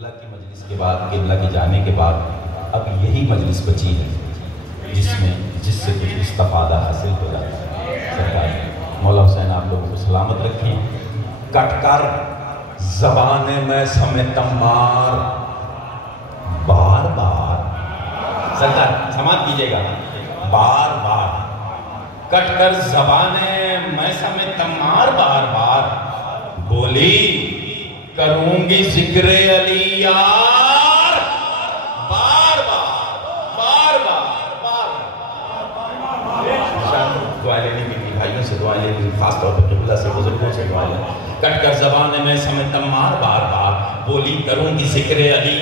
قبلہ کی مجلس کے بعد، قبلہ کے جانے کے بعد اب یہی مجلس بچی ہے جس سے کچھ استفادہ حاصل ہو جاتا ہے۔ سرکار مولا حسین آپ لوگوں کو سلامت رکھیں۔ کٹ کر زبان میں سمے تمار بار بار، سرکار سماعت کیجئے گا، بار بار کٹ کر زبان میں سمے تمار بار بار بولی کروں گی ذکر علی یار بار بار بار بار بار بار۔ دعائیں لینی بھی بھائیوں سے، دعائیں لینی بھی، خاص طور پر قبلہ سے، بزرگوں سے دعائیں لینی۔ کٹ کر زبان میں سمے تمار بار بار بولی کروں گی ذکر علی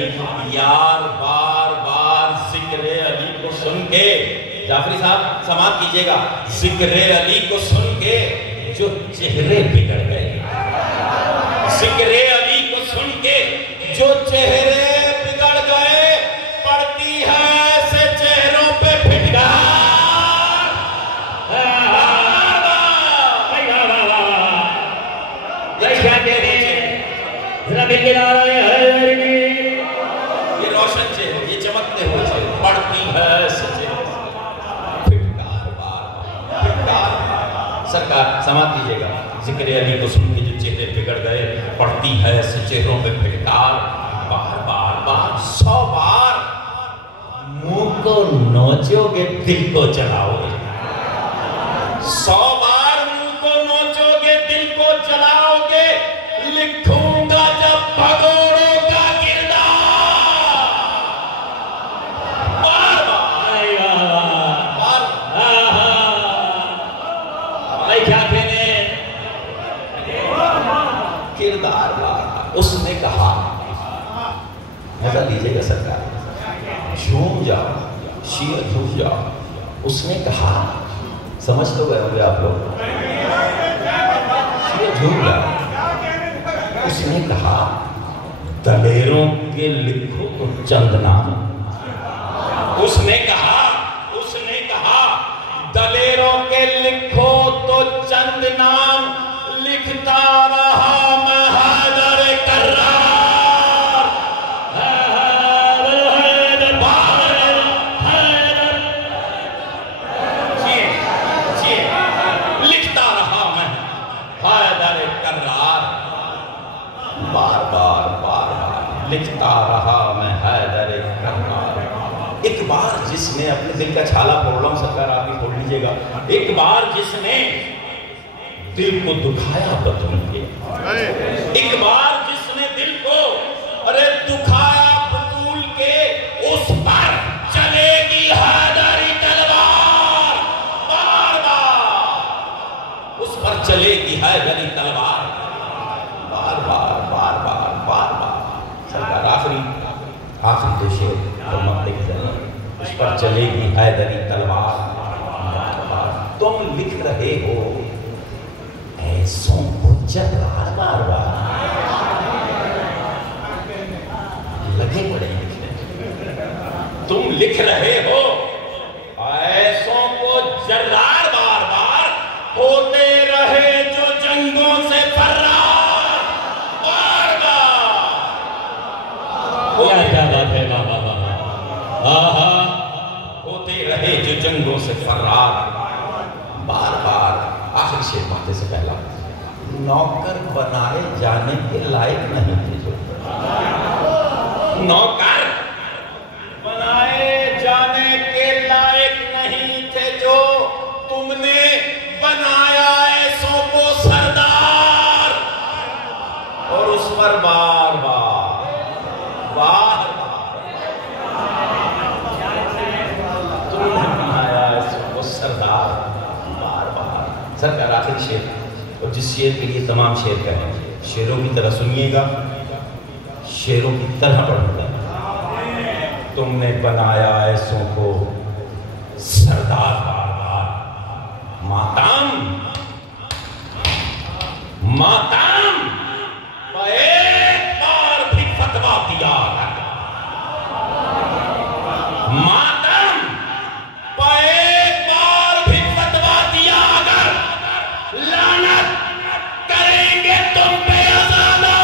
یار بار بار۔ ذکر علی کو سن کے، جعفری صاحب سماعت کیجئے گا، ذکر علی کو سن کے جو چہرے بگڑ گئے، ذکر علی کو سن کے جو چہرے بگڑ گئے، پڑتی ہے ایسے چہروں پہ پھٹکار۔ یہ روشن چہرے، یہ چمکتے ہوئے چہرے، پڑتی ہے ایسے چہروں پہ پھٹکار بار پھٹکار۔ سرکار سماعت کیجئے گا، ذکر علی کو سن کے جو چہرے بگڑ گئے، پڑتی ہے ایسے چہروں پہ پھٹکار بار بار بار۔ 100 بار منہ کو نوچو گے دل کو جلاؤ گے، 100 بار منہ کو نوچو گے دل کو جلاؤ گے، لکھوں گا جب بھگوڑوں کا کردار بار بار بار کیا کہنے کردار بار۔ اس نے کہا، مزہ لیجئے گا سرکار، جھوم جاؤ شیعہ جھوم جاؤ۔ اس نے کہا، سمجھ تو گئے ہوگے آپ لوگ، شیعہ جھوم جاؤ۔ اس نے کہا دلیروں کے لکھو تو چند نام۔ اس نے کہا دلیروں کے لکھو تو چند نام، لکھتا رہا میں حیدر کرار، لکھتا رہا میں حیدر کرار، بار بار بار بار لکھتا رہا میں حیدر کرار۔ ایک بار جس نے اپنے دل کا چھالا پھوڑ رہا ہوں سرکار، آپ بھی پھوڑ لیجئے گا، ایک بار جس نے دل کو دکھایا بطول کے، ایک بار جس نے دل کو دکھایا بطول کے، اس پر چلے گی حیدری تلوار بار بار، اس پر چلے گی حیدری تلوار بار بار بار بار بار بار۔ سرکار آخری دو شعر فرماتے ہیں، اس پر چلے گی حیدری تلوار بار بار۔ تم لکھ رہے ہو ایسوں کو جرار بار بار، لگے پڑے لکھنے، تم لکھ رہے ہو ایسوں کو جرار بار بار، ہوتے رہے جو جنگوں سے فرار بار بار۔ کیا بات ہے بابا، ہوتے رہے جو جنگوں سے فرار بار بار۔ آخری شعر پڑھتے سے پہلا، نوکر بنائے جانے کے لائق نہیں تھے جو، نوکر بنائے جانے کے لائق نہیں تھے جو، تم نے بنایا ایسوں کو سردار، اور اس پر بار بار بار تم نے بنایا ایسوں کو سردار بار بار۔ سرکار آخری شعر، اور جس شعر کے لیے تمام شعر کہیں، شعروں کی طرح سنیے گا، شعروں کی طرح پڑھوں گا۔ تم نے بنایا ایسوں کو سردار بار بار، ماتم ماتم ایک بار بھی فتویٰ دیا اگر، ماتم ایک بار بھی فتویٰ دیا اگر، لعنت کریں گے تم پہ عزادار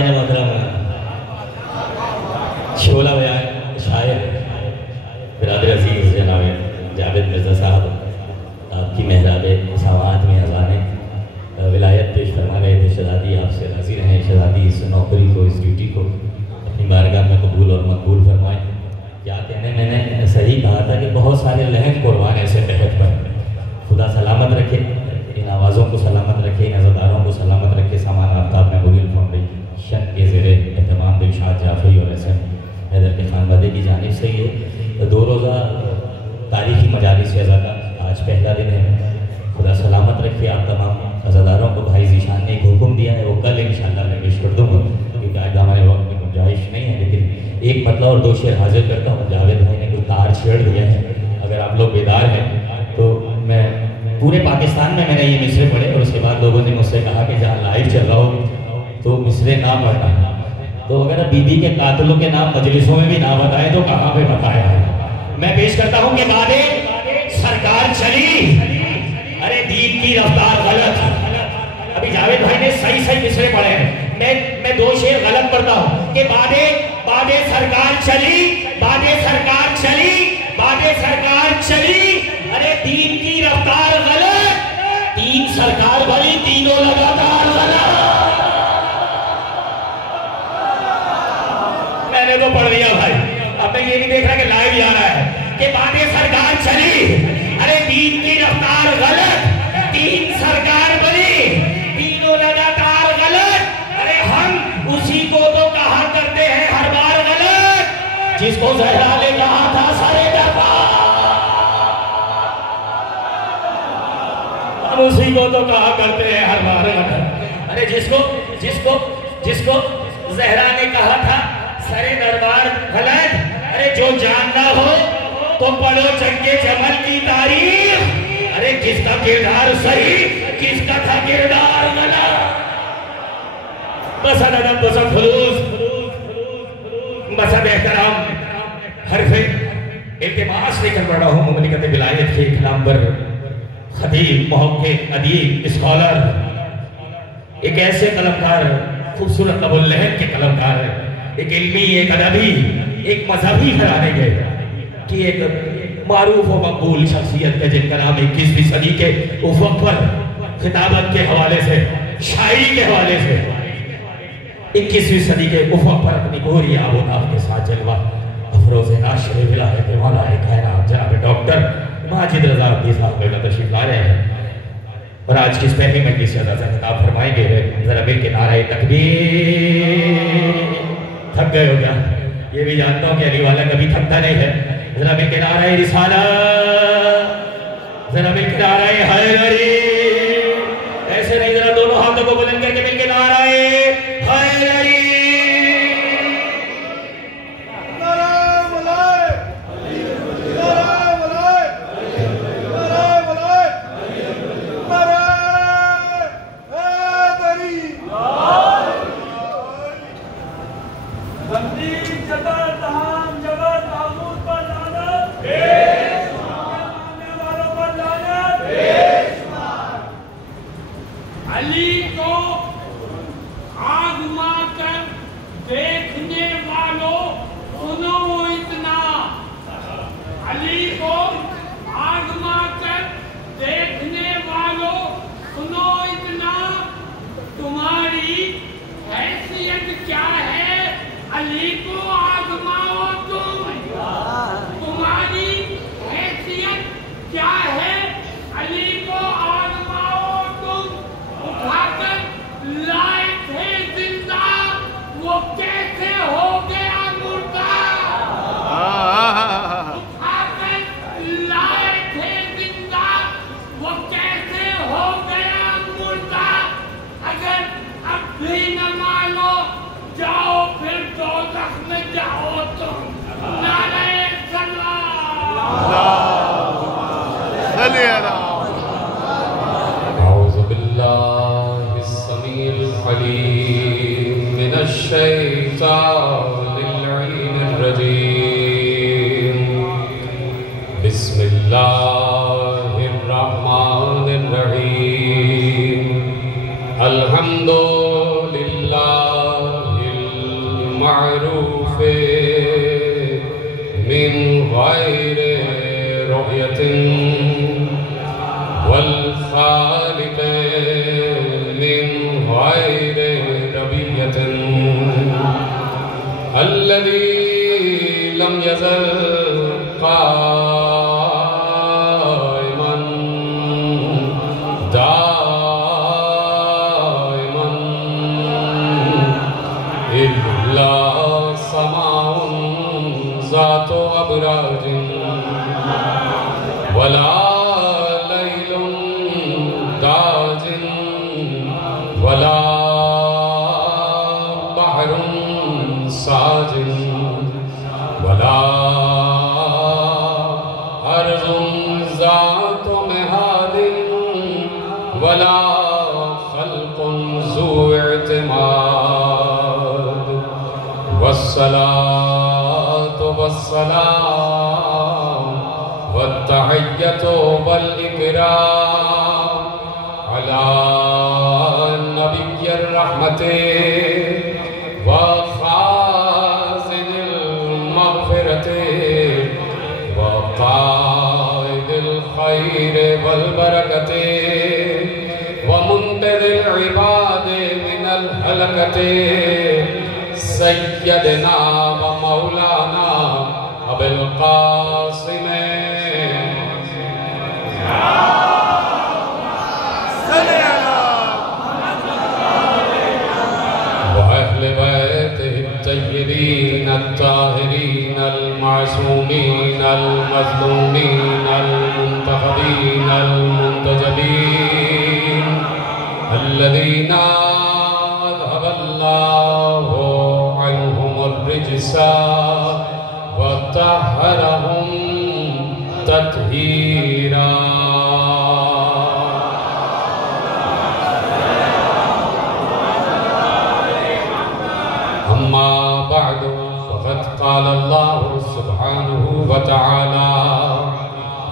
حاضرین محترم شعلہ بیان شاعر برادر عزیز جناب جاوید مرزا صاحب آپ کی محراب سماعت میں اذان ولایت پیش فرما رہے تھے. شہزادی آپ سے حاضر ہیں. شہزادی اس نوکری کو اس ڈیوٹی کو اپنی بارگاہ میں قبول اور مقبول فرمائیں. کیا کہنے میں نے صحیح کہا تھا کہ بہت سارے لہن قربان ایسے تحت پر. خدا سلامت رکھے ان آوازوں کو سلامت رکھے ان عزاداروں کو سلامت رکھے. سامان آفتاب میموریل فاؤنڈیشن کے زیر اہتمام دلشاد جعفری اور ایس ایم حیدر کے خانوادے کی جانب سے یہ 2 روزہ تاریخی مجالس عزادہ آج پہلا دن ہے. خدا سلامت رکھے آپ تمام عزاداروں کو. بھائی ذیشان نے ایک حکم دیا ہے وہ کل انشاءاللہ میں پیش کر دوں گا کیونکہ آج ہمارے وقت میں گنجائش نہیں ہے, لیکن ایک مطلب اور 2 شعر حاضر کرتا ہوں. جاوید بھائی نے کوئی تار چھیڑ دیا ہے, اگر آپ لوگ بیدار ہیں تو میں پورے پاکستان میں نے یہ مصرے پڑھے اور اس کے بعد لوگوں نے مجھ سے کہا کہ جہاں لائیو چل رہا ہو تو مصرے نہ پڑھنا. تو اگر بی بی کے قاتلوں کے نام مجلسوں میں بھی نہ بتائے تو کہاں پہ بتایا ہے. میں پیش کرتا ہوں کہ بعد سرکار چلی ارے دین کی رفتار غلط. ابھی جاوید بھائی نے صحیح مصرے پڑھے ہیں. میں 2 شعر غلط پڑھتا ہوں کہ بعد سرکار چلی بعد سرکار چلی بعد سرکار چلی ارے دین کی رفتار غلط. 3 سرکار بھلی تینوں لگاتار غلط. میں نے تو پڑھ دیا بھائی. اب میں یہ نہیں دیکھ رہا کہ لائیو ہی آ رہا ہے کہ بعد سرکار چلی ارے دین کی رفتار غلط. 3 سرکار بھلی تینوں لگاتار غلط. ارے ہم اسی کو تو کہا کرتے ہیں ہر بار غلط جس کو زہرا نے کہا تھا سارے دفعہ. ہم اسی کو تو کہا کرتے ہیں ہر بار غلط. ارے جس کو زہرا نے کہا تھا سارے دربار غلط. ارے جو جاننا ہو تو پڑھو جنگ جمل کی تاریخ. ارے کس کا کردار صحیح کس کا تھا کردار غلط. بس ادب بس خلوص بس احترام حرف التماس لے کر پڑھ رہا ہوں. مملکت ولایت کے ایک نامور خطیب محقق ادیب اسکالر ایک ایسے قلمکار خوبصورت لب اللہن کے قلمکار ہے. ایک علمی ایک ادبی ایک مذہبی گھرانے کے کہ ایک معروف و مقبول شخصیت ہے جن کا نام 21ویں صدی کے افق پر خطابت کے حوالے سے شاعری کے حوالے سے 21ویں صدی کے افق پر اپنی گوری آب و تاب کے ساتھ جلوہ افروز ناشر ولایت مولا کائنات جناب ڈاکٹر ماجد رضا عبدی صاحب کا تشریف لا رہے ہیں اور آج کی اس پہلی مجلس سے خطاب فرمائیں گے. ذرا مل کے نعرہ تکبیر. تھک گئے ہو کیا؟ یہ بھی جانتا ہوں کہ علی والا کبھی تھکتا نہیں ہے. ذرا مل کے نعرہ رسالت. ذرا مل کے نعرہ حیدری. ایسے نہیں, ذرا دونوں ہاتھوں کو بلند کر کے مل کے نعرہ حیدری. علی کو آزما کر دیکھنے والوں سنو اتنا. علی کو آزما کر دیکھنے والوں سنو اتنا. تمہاری حیثیت کیا ہے علی کو آزماؤ تم. تمہاری حیثیت کیا ہے علی کو آزماؤ تم. اٹھا کر لائے تھے زندہ وہ کیسے ہو گیا مردہ. اٹھا کر لائے تھے زندہ وہ کیسے ہو گیا مردہ. اگر اب بھی نہ مانو جاؤ پھر دوزخ میں جاؤ تم. نعرہ أعوذ بالله السميع العليم من الشيطان اللعين الرجيم. بسم الله الرحمن الرحيم. الحمد لله بالمعروف من غير رؤية والخالق من غير ربية الذي لم يزل قائما دائما إلا سماء ذات أبراج ولا ليل داج ولا بحر ساج ولا أرض ذات مهاد ولا خلق ذو اعتماد والصلاة والسلام والتحية والإكرام على نبي الرحمة وخازن المغفرة وقائد الخير والبركة ومنقذ العباد من الهلكة سيدنا ومولانا أبي القاسم وأهل بيته الطيبين الطاهرين المعصومين المظلومين المنتخبين المنتجبين الذين أذهب الله عنهم الرجس وطهرهم تطهيرا. أما بعد فقد قال الله سبحانه وتعالى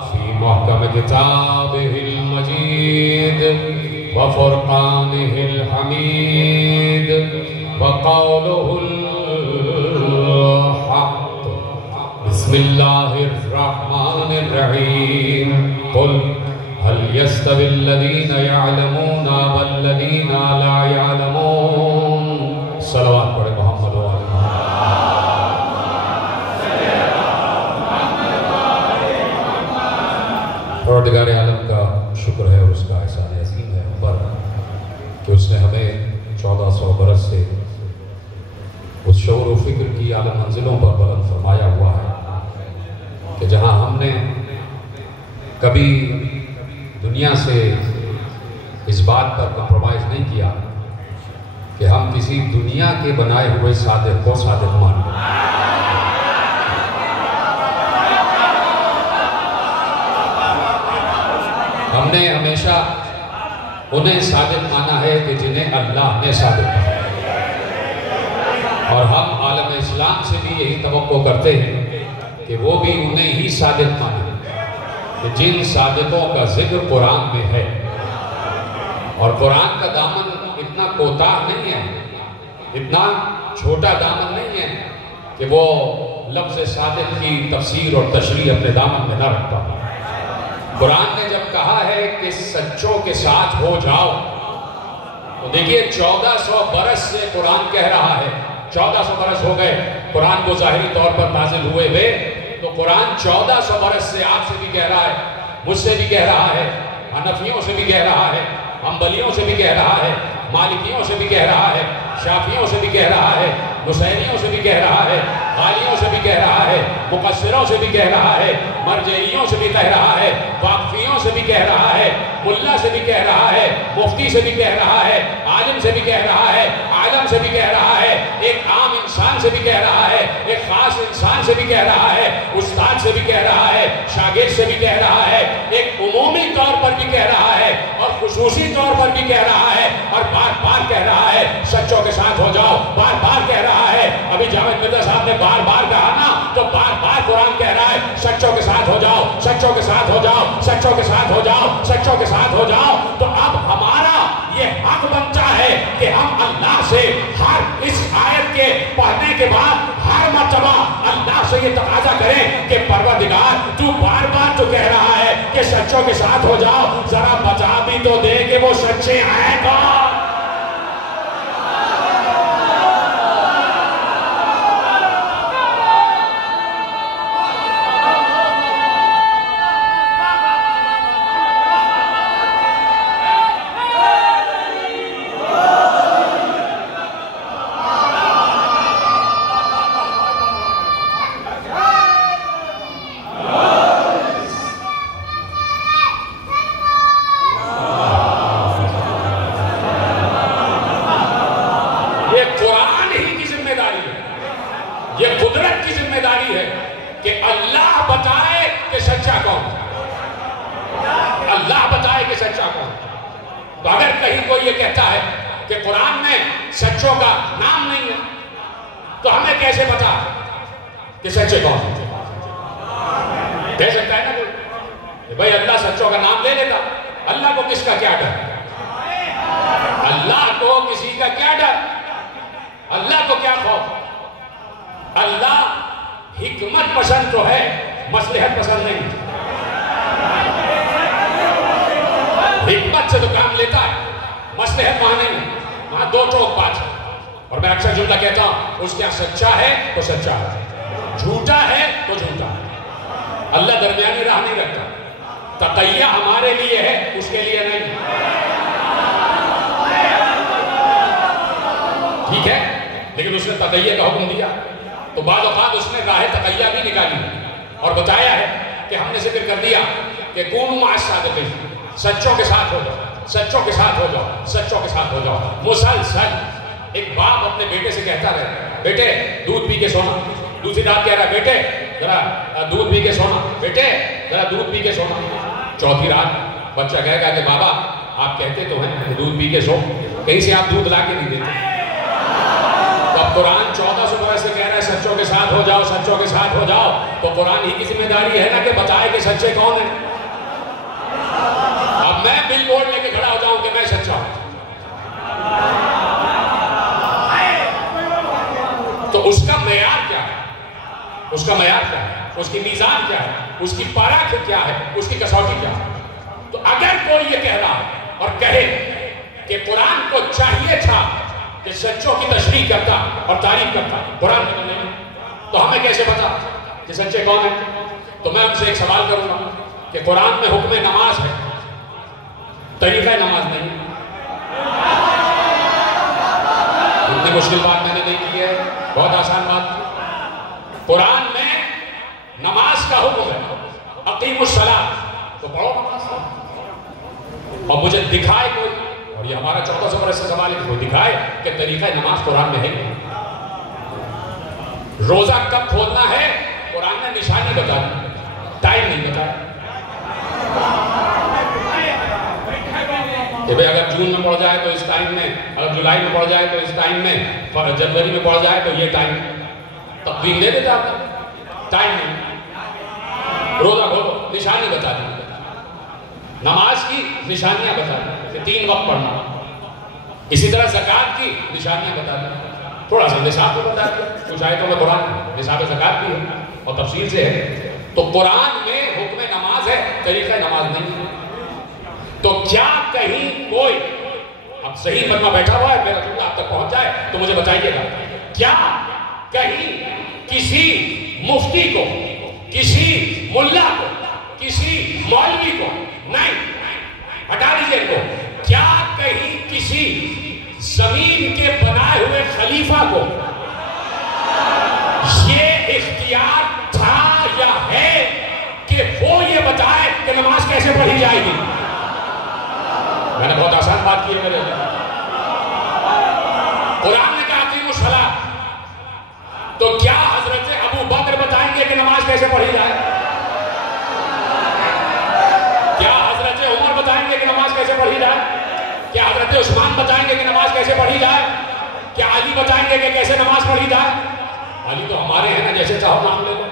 في محكم كتابه المجيد وفرقانه الحميد وقوله الحق بسم الله الرحمن الرحيم قل هل يستوي الذين يعلمون والذين لا يعلمون. صلوات پڑھے محمد و آل محمد. پروردگار عالم کا شکر ہے اور اس کا احسان عظیم ہے پر کہ اس نے ہمیں 1400 برس سے اس شعور و فکر کی اعلیٰ منزلوں پر بلند فرمایا ہوا ہے کہ جہاں ہم نے کبھی دنیا سے اس بات پر کمپرومائز نہیں کیا کہ ہم کسی دنیا کے بنائے ہوئے صادق کو صادق مان لیں. ہم نے ہمیشہ انہیں صادق مانا ہے کہ جنہیں اللہ نے صادق مانا ہے اور ہم عالم اسلام سے بھی یہی توقع کرتے ہیں کہ وہ بھی انہیں ہی صادق مانے کہ جن صادقوں کا ذکر قرآن میں ہے. اور قرآن کا دامن اتنا کوتاہ نہیں ہے, اتنا چھوٹا دامن نہیں ہے کہ وہ لفظ صادق کی تفسیر اور تشریح اپنے دامن میں نہ رکھتا. قرآن نے جب کہا ہے کہ سچوں کے ساتھ ہو جاؤ تو دیکھیے 1400 برس سے قرآن کہہ رہا ہے. 1400 برس ہو گئے قرآن کو ظاہری طور پر نازل ہوئے ہوئے, تو قرآن 1400 برس سے آپ سے بھی کہہ رہا ہے, مجھ سے بھی کہہ رہا ہے, حنفیوں سے بھی کہہ رہا ہے, حنبلیوں سے بھی کہہ رہا ہے, مالکیوں سے بھی کہہ رہا ہے, شافیوں سے بھی کہہ رہا ہے, نصیریوں سے بھی کہہ رہا ہے, غالیوں سے بھی کہہ رہا ہے, مقصروں سے بھی کہہ رہا ہے, مرجعیوں سے بھی کہہ رہا ہے, واقفیوں سے بھی کہہ رہا ہے, ملا سے بھی کہہ رہا ہے, مفتی سے بھی کہہ رہا ہے, عالم سے بھی کہہ رہا ہے, عالم سے بھی کہہ رہا ہے, ایک عام انسان سے بھی کہہ رہا ہے, ایک خاص انسان سے بھی کہہ رہا ہے, استاد سے بھی کہہ رہا ہے, شاگرد سے بھی کہہ رہا ہے, ایک عمومی طور پر بھی کہہ رہا ہے اور خصوصی طور پر بھی کہہ رہا ہے, اور بار بار کہہ رہا ہے سچوں کے ساتھ ہو جاؤ, بار بار کہہ رہا ہے. ابھی جاوید مرزا صاحب نے بار بار کہا نا, تو بار بار قرآن کہہ رہا ہے سچوں کے ساتھ ہو جاؤ, سچوں کے ساتھ ہو جاؤ, سچوں کے ساتھ ہو جاؤ, سچوں کے ساتھ ہو جاؤ. تو اب ہمارا یہ حق بنتا ہے کہ ہم اللہ سے ہر اس آیت کے پڑھنے کے بعد ہو جاؤ، ذرا بتا بھی تو دے کہ وہ سچے ہیں کون؟ سچوں کے ساتھ ہو جاؤ، سچوں کے ساتھ ہو جاؤ، سچوں کے ساتھ ہو جاؤ مسلسل۔ ایک باپ اپنے بیٹے سے کہتا رہے بیٹے دودھ پی کے سونا، دوسری رات کہہ رہا ہے بیٹے ذرا دودھ پی کے سونا، بیٹے ذرا دودھ پی کے سونا۔ چوتھی رات بچہ کہے گا کہ بابا آپ کہتے تو ہیں دودھ پی کے سو، کہیں سے آپ دودھ لا کے نہیں دیتے۔ تو اب قرآن 1400 برس سے کہہ رہا ہے سچوں کے ساتھ ہو جاؤ، سچوں کے ساتھ ہو جاؤ، تو قرآن ہی کی ذمہ داری ہے نا کہ بتائے کہ سچے کون ہیں۔ اب میں بل بورڈ لے کے کھڑا ہو جاؤں کہ میں سچا ہوں، تو اس کا معیار کیا ہے؟ اس کا معیار کیا ہے؟ اس کی میزان کیا ہے؟ اس کی پاراکھ کیا ہے؟ اس کی کسوٹی کیا ہے؟ تو اگر کوئی یہ کہہ رہا ہے اور کہے کہ قرآن کو چاہیے تھا کہ سچوں کی تشریح کرتا اور تعریف کرتا، قرآن میں نہیں، تو ہمیں کیسے پتا کہ سچے کون ہیں؟ تو میں آپ سے ایک سوال کروں گا کہ قرآن میں حکم نماز ہے، طریقہ نماز نہیں۔ اتنی مشکل بات میں نے نہیں کی ہے، بہت آسان بات۔ قرآن میں نماز کا حکم ہے، اقیموا الصلاۃ، تو پڑھو نماز۔ اور مجھے دکھائے کوئی، اور یہ ہمارا 1400 برس سے سوال ہے، کوئی دکھائے کہ طریقہ نماز قرآن میں ہے۔ روزہ کب کھولنا ہے قرآن نے نشانی بتا دی، ٹائم نہیں بتایا کہ بھئی اگر جون میں پڑھ جائے تو اس ٹائم میں، اگر جولائی میں پڑھ جائے تو اس ٹائم میں، جنوری میں پڑھ جائے تو یہ ٹائم۔ تقویم دے دیتا آپ ٹائم نہیں۔ روزہ کھولو، نشانی بتا دی، نماز کی نشانیاں بتا دی کہ 3 وقت پڑھنا۔ اسی طرح زکوٰۃ کی نشانیاں بتا دی، تھوڑا سا نصاب کو بتا دیا، کچھ آیتوں میں قرآن نصاب زکوٰۃ بھی ہے اور تفصیل سے ہے۔ تو قرآن میں حکم نماز ہے، طریقہ نماز نہیں ہے۔ تو کیا کہیں کوئی، اب صحیح بننا بیٹھا ہوا ہے، میرا جملہ آپ تک پہنچ جائے تو مجھے بتائیے گا، کیا کہیں کسی مفتی کو، کسی ملا کو، کسی مولوی کو، نہیں ہٹا دیجیے کو، کیا کہیں کسی زمین کے بنائے ہوئے خلیفہ کو یہ اختیار تھا یا ہے کہ وہ یہ بتائے کہ نماز کیسے پڑھی جائے گی؟ میں نے بہت آسان بات کی ہے میرے لیے۔ قرآن نے کہا اقیموا الصلاۃ، تو کیا حضرت ابو بکر بتائیں گے کہ نماز کیسے پڑھی جائے؟ کیا حضرت عمر بتائیں گے کہ نماز کیسے پڑھی جائے؟ کیا حضرت عثمان بتائیں گے کہ نماز کیسے پڑھی جائے؟ کیا علی بتائیں گے کہ کیسے نماز پڑھی جائے؟ علی تو ہمارے ہیں نا، جیسے چاہو نام لے لو۔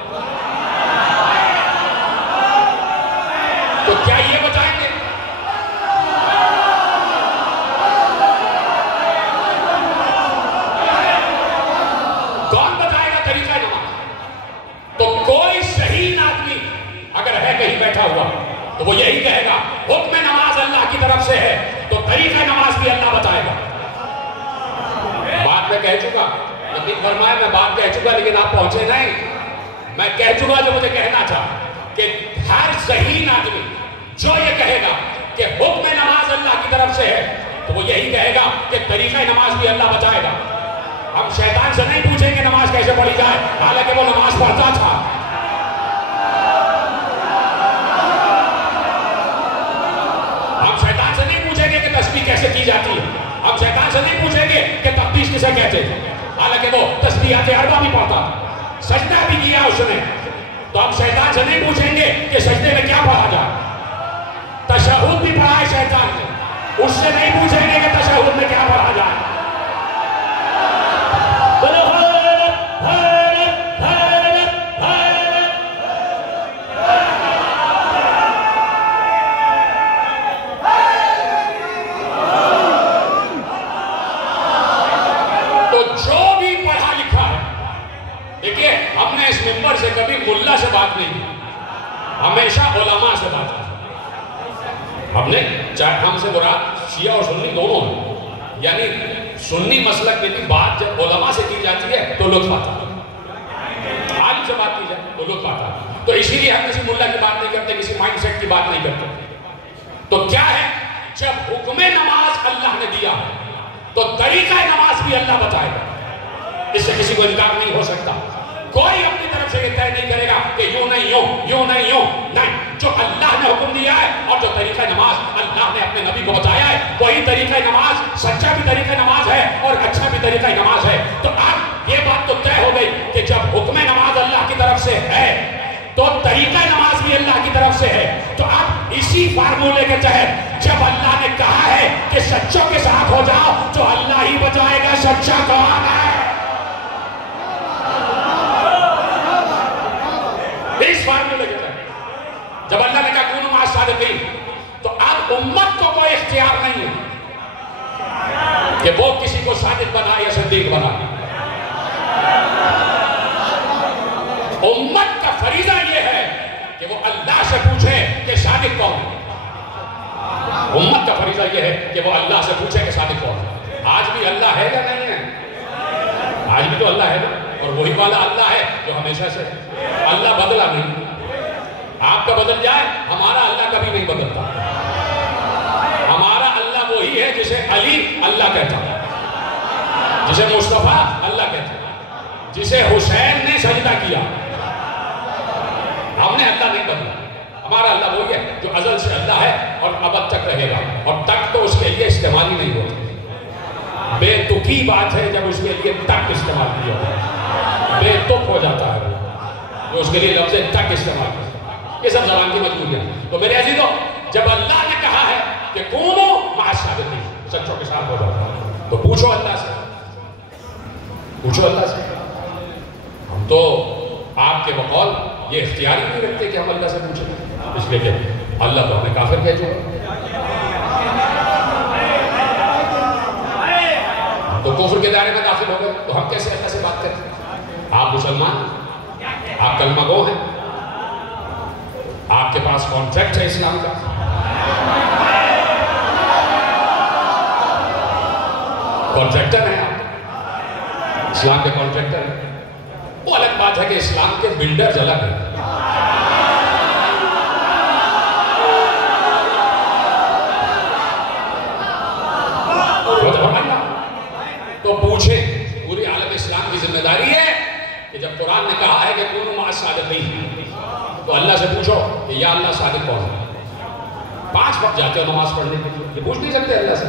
تو کیا یہ بتائیں گے؟ کون بتائے گا طریقہ نماز؟ تو کوئی صحیح آدمی اگر ہے کہیں بیٹھا ہوا تو وہ یہی کہے گا کی طرف سے ہے تو طریقہ نماز بھی اللہ بتائے گا. بات میں کہہ چکا, یقین فرمائے میں بات کہہ چکا لیکن آپ پہنچے نہیں. میں کہہ چکا جو مجھے کہنا تھا کہ ہر ذہین آدمی جو یہ کہے گا کہ حکم نماز اللہ کی طرف سے ہے تو وہ یہی کہے گا کہ طریقہ نماز بھی اللہ بتائے گا. ہم شیطان سے نہیں پوچھیں کہ نماز کیسے پڑھی جائے, حالانکہ وہ نماز پڑھتا تھا. ہم شیطان سے نہیں پوچھیں گے کہ تسبیح کیسے کی جاتی ہے. ہم شیطان سے نہیں پوچھیں گے کہ تقدیس کسے کہتے ہیں, حالانکہ وہ تسبیحات اربع بھی پڑھتا, سجدہ بھی کیا اس نے. تو ہم شیطان سے نہیں پوچھیں گے کہ سجدے میں کیا پڑھا جائے. تشہد بھی پڑھا ہے شیطان نے, اس سے نہیں پوچھیں گے کہ تشہد میں کیا پڑھا جائے. سے کبھی ملا سے بات نہیں کی, ہمیشہ علماء سے بات کی. ہم نے ہم سے مراد شیعہ اور سنی دونوں ہیں, یعنی سنی مسلک میں بھی بات جب علماء سے کی جاتی ہے تو لطف آتا ہے, عالم سے بات کی جائے تو لطف آتا ہے. تو اسی لیے ہم کسی ملا کی بات نہیں کرتے, کسی مائنڈ سیٹ کی بات نہیں کرتے. تو کیا ہے, جب حکم نماز اللہ نے دیا تو طریقہ نماز بھی اللہ بتائے گا. اس سے کسی کو انکار نہیں ہو سکتا. کوئی اپنی طرف سے یہ طے نہیں کرے گا کہ یوں نہیں یوں, یوں نہیں یوں. نہیں, جو اللہ نے حکم دیا ہے اور جو طریقہ نماز اللہ نے اپنے نبی کو بتایا ہے وہی طریقہ نماز, سچا بھی طریقہ نماز ہے اور اچھا بھی طریقہ نماز ہے. تو اب یہ بات تو طے ہو گئی کہ جب حکم نماز اللہ کی طرف سے ہے تو طریقہ نماز بھی اللہ کی طرف سے ہے. تو اب اسی فارمولے کے تحت جب اللہ نے کہا ہے کہ سچوں کے ساتھ ہو جاؤ تو اللہ ہی بتائے گا سچا کون ہے. اس فارمولے کے تحت جب اللہ نے کہا کونوا مع الصادقین تو اب امت کو کوئی اختیار نہیں ہے کہ وہ کسی کو صادق بنا یا صدیق بنا. امت کا فریضہ یہ ہے کہ وہ اللہ سے پوچھے کہ صادق کون ہے. امت کا فریضہ یہ ہے کہ وہ اللہ سے پوچھے کہ صادق کون ہے. آج بھی اللہ ہے یا نہیں ہے؟ آج بھی تو اللہ ہے نا, اور وہی والا اللہ ہے جو ہمیشہ سے. اللہ بدلا نہیں. آپ کا بدل جائے, ہمارا اللہ کبھی نہیں بدلتا. ہمارا اللہ وہی ہے جسے علی اللہ کہتا ہے, جسے مصطفیٰ اللہ کہتا ہے, جسے حسین نے سجدہ کیا. ہم نے اللہ نہیں بدلا. ہمارا اللہ وہی ہے جو ازل سے اللہ ہے اور ابد تک رہے گا, اور تک تو اس کے لیے استعمال ہی نہیں ہوتا. بے تکی بات ہے جب اس کے لیے تک استعمال کیا ہوتا ہے, بے تک ہو جاتا ہے جو اس کے لیے لفظ تک استعمال کرتا ہے. یہ سب زبان کی مجبوری ہے. تو میرے عزیزو, جب اللہ نے کہا ہے کہ کونوا مع الصادقین, سچوں کے ساتھ ہو جاتا ہے, تو پوچھو اللہ سے, پوچھو اللہ سے. ہم تو آپ کے بقول یہ اختیار ہی نہیں رکھتے کہ ہم اللہ سے پوچھیں, اس لیے کہ اللہ تو ہمیں کافر کہہ چکا. تو کفر کے دائرے میں داخل ہو گئے تو ہم کیسے اللہ سے بات کرتے ہیں؟ آپ مسلمان, آپ کلمہ گو ہیں, آپ کے پاس کانٹریکٹ ہے اسلام کا, کانٹریکٹر ہیں آپ, اسلام کے کانٹریکٹر ہیں. وہ الگ بات ہے کہ اسلام کے بلڈرز الگ ہیں. تو پوچھیں, پوری عالم اسلام کی ذمہ داری ہے کہ جب قرآن نے کہا ہے کہ کونوا مع الصادقین تو اللہ سے پوچھو کہ یا اللہ صادق کون ہے. 5 وقت جاتے ہو نماز پڑھنے کے لیے, یہ پوچھ نہیں سکتے اللہ سے؟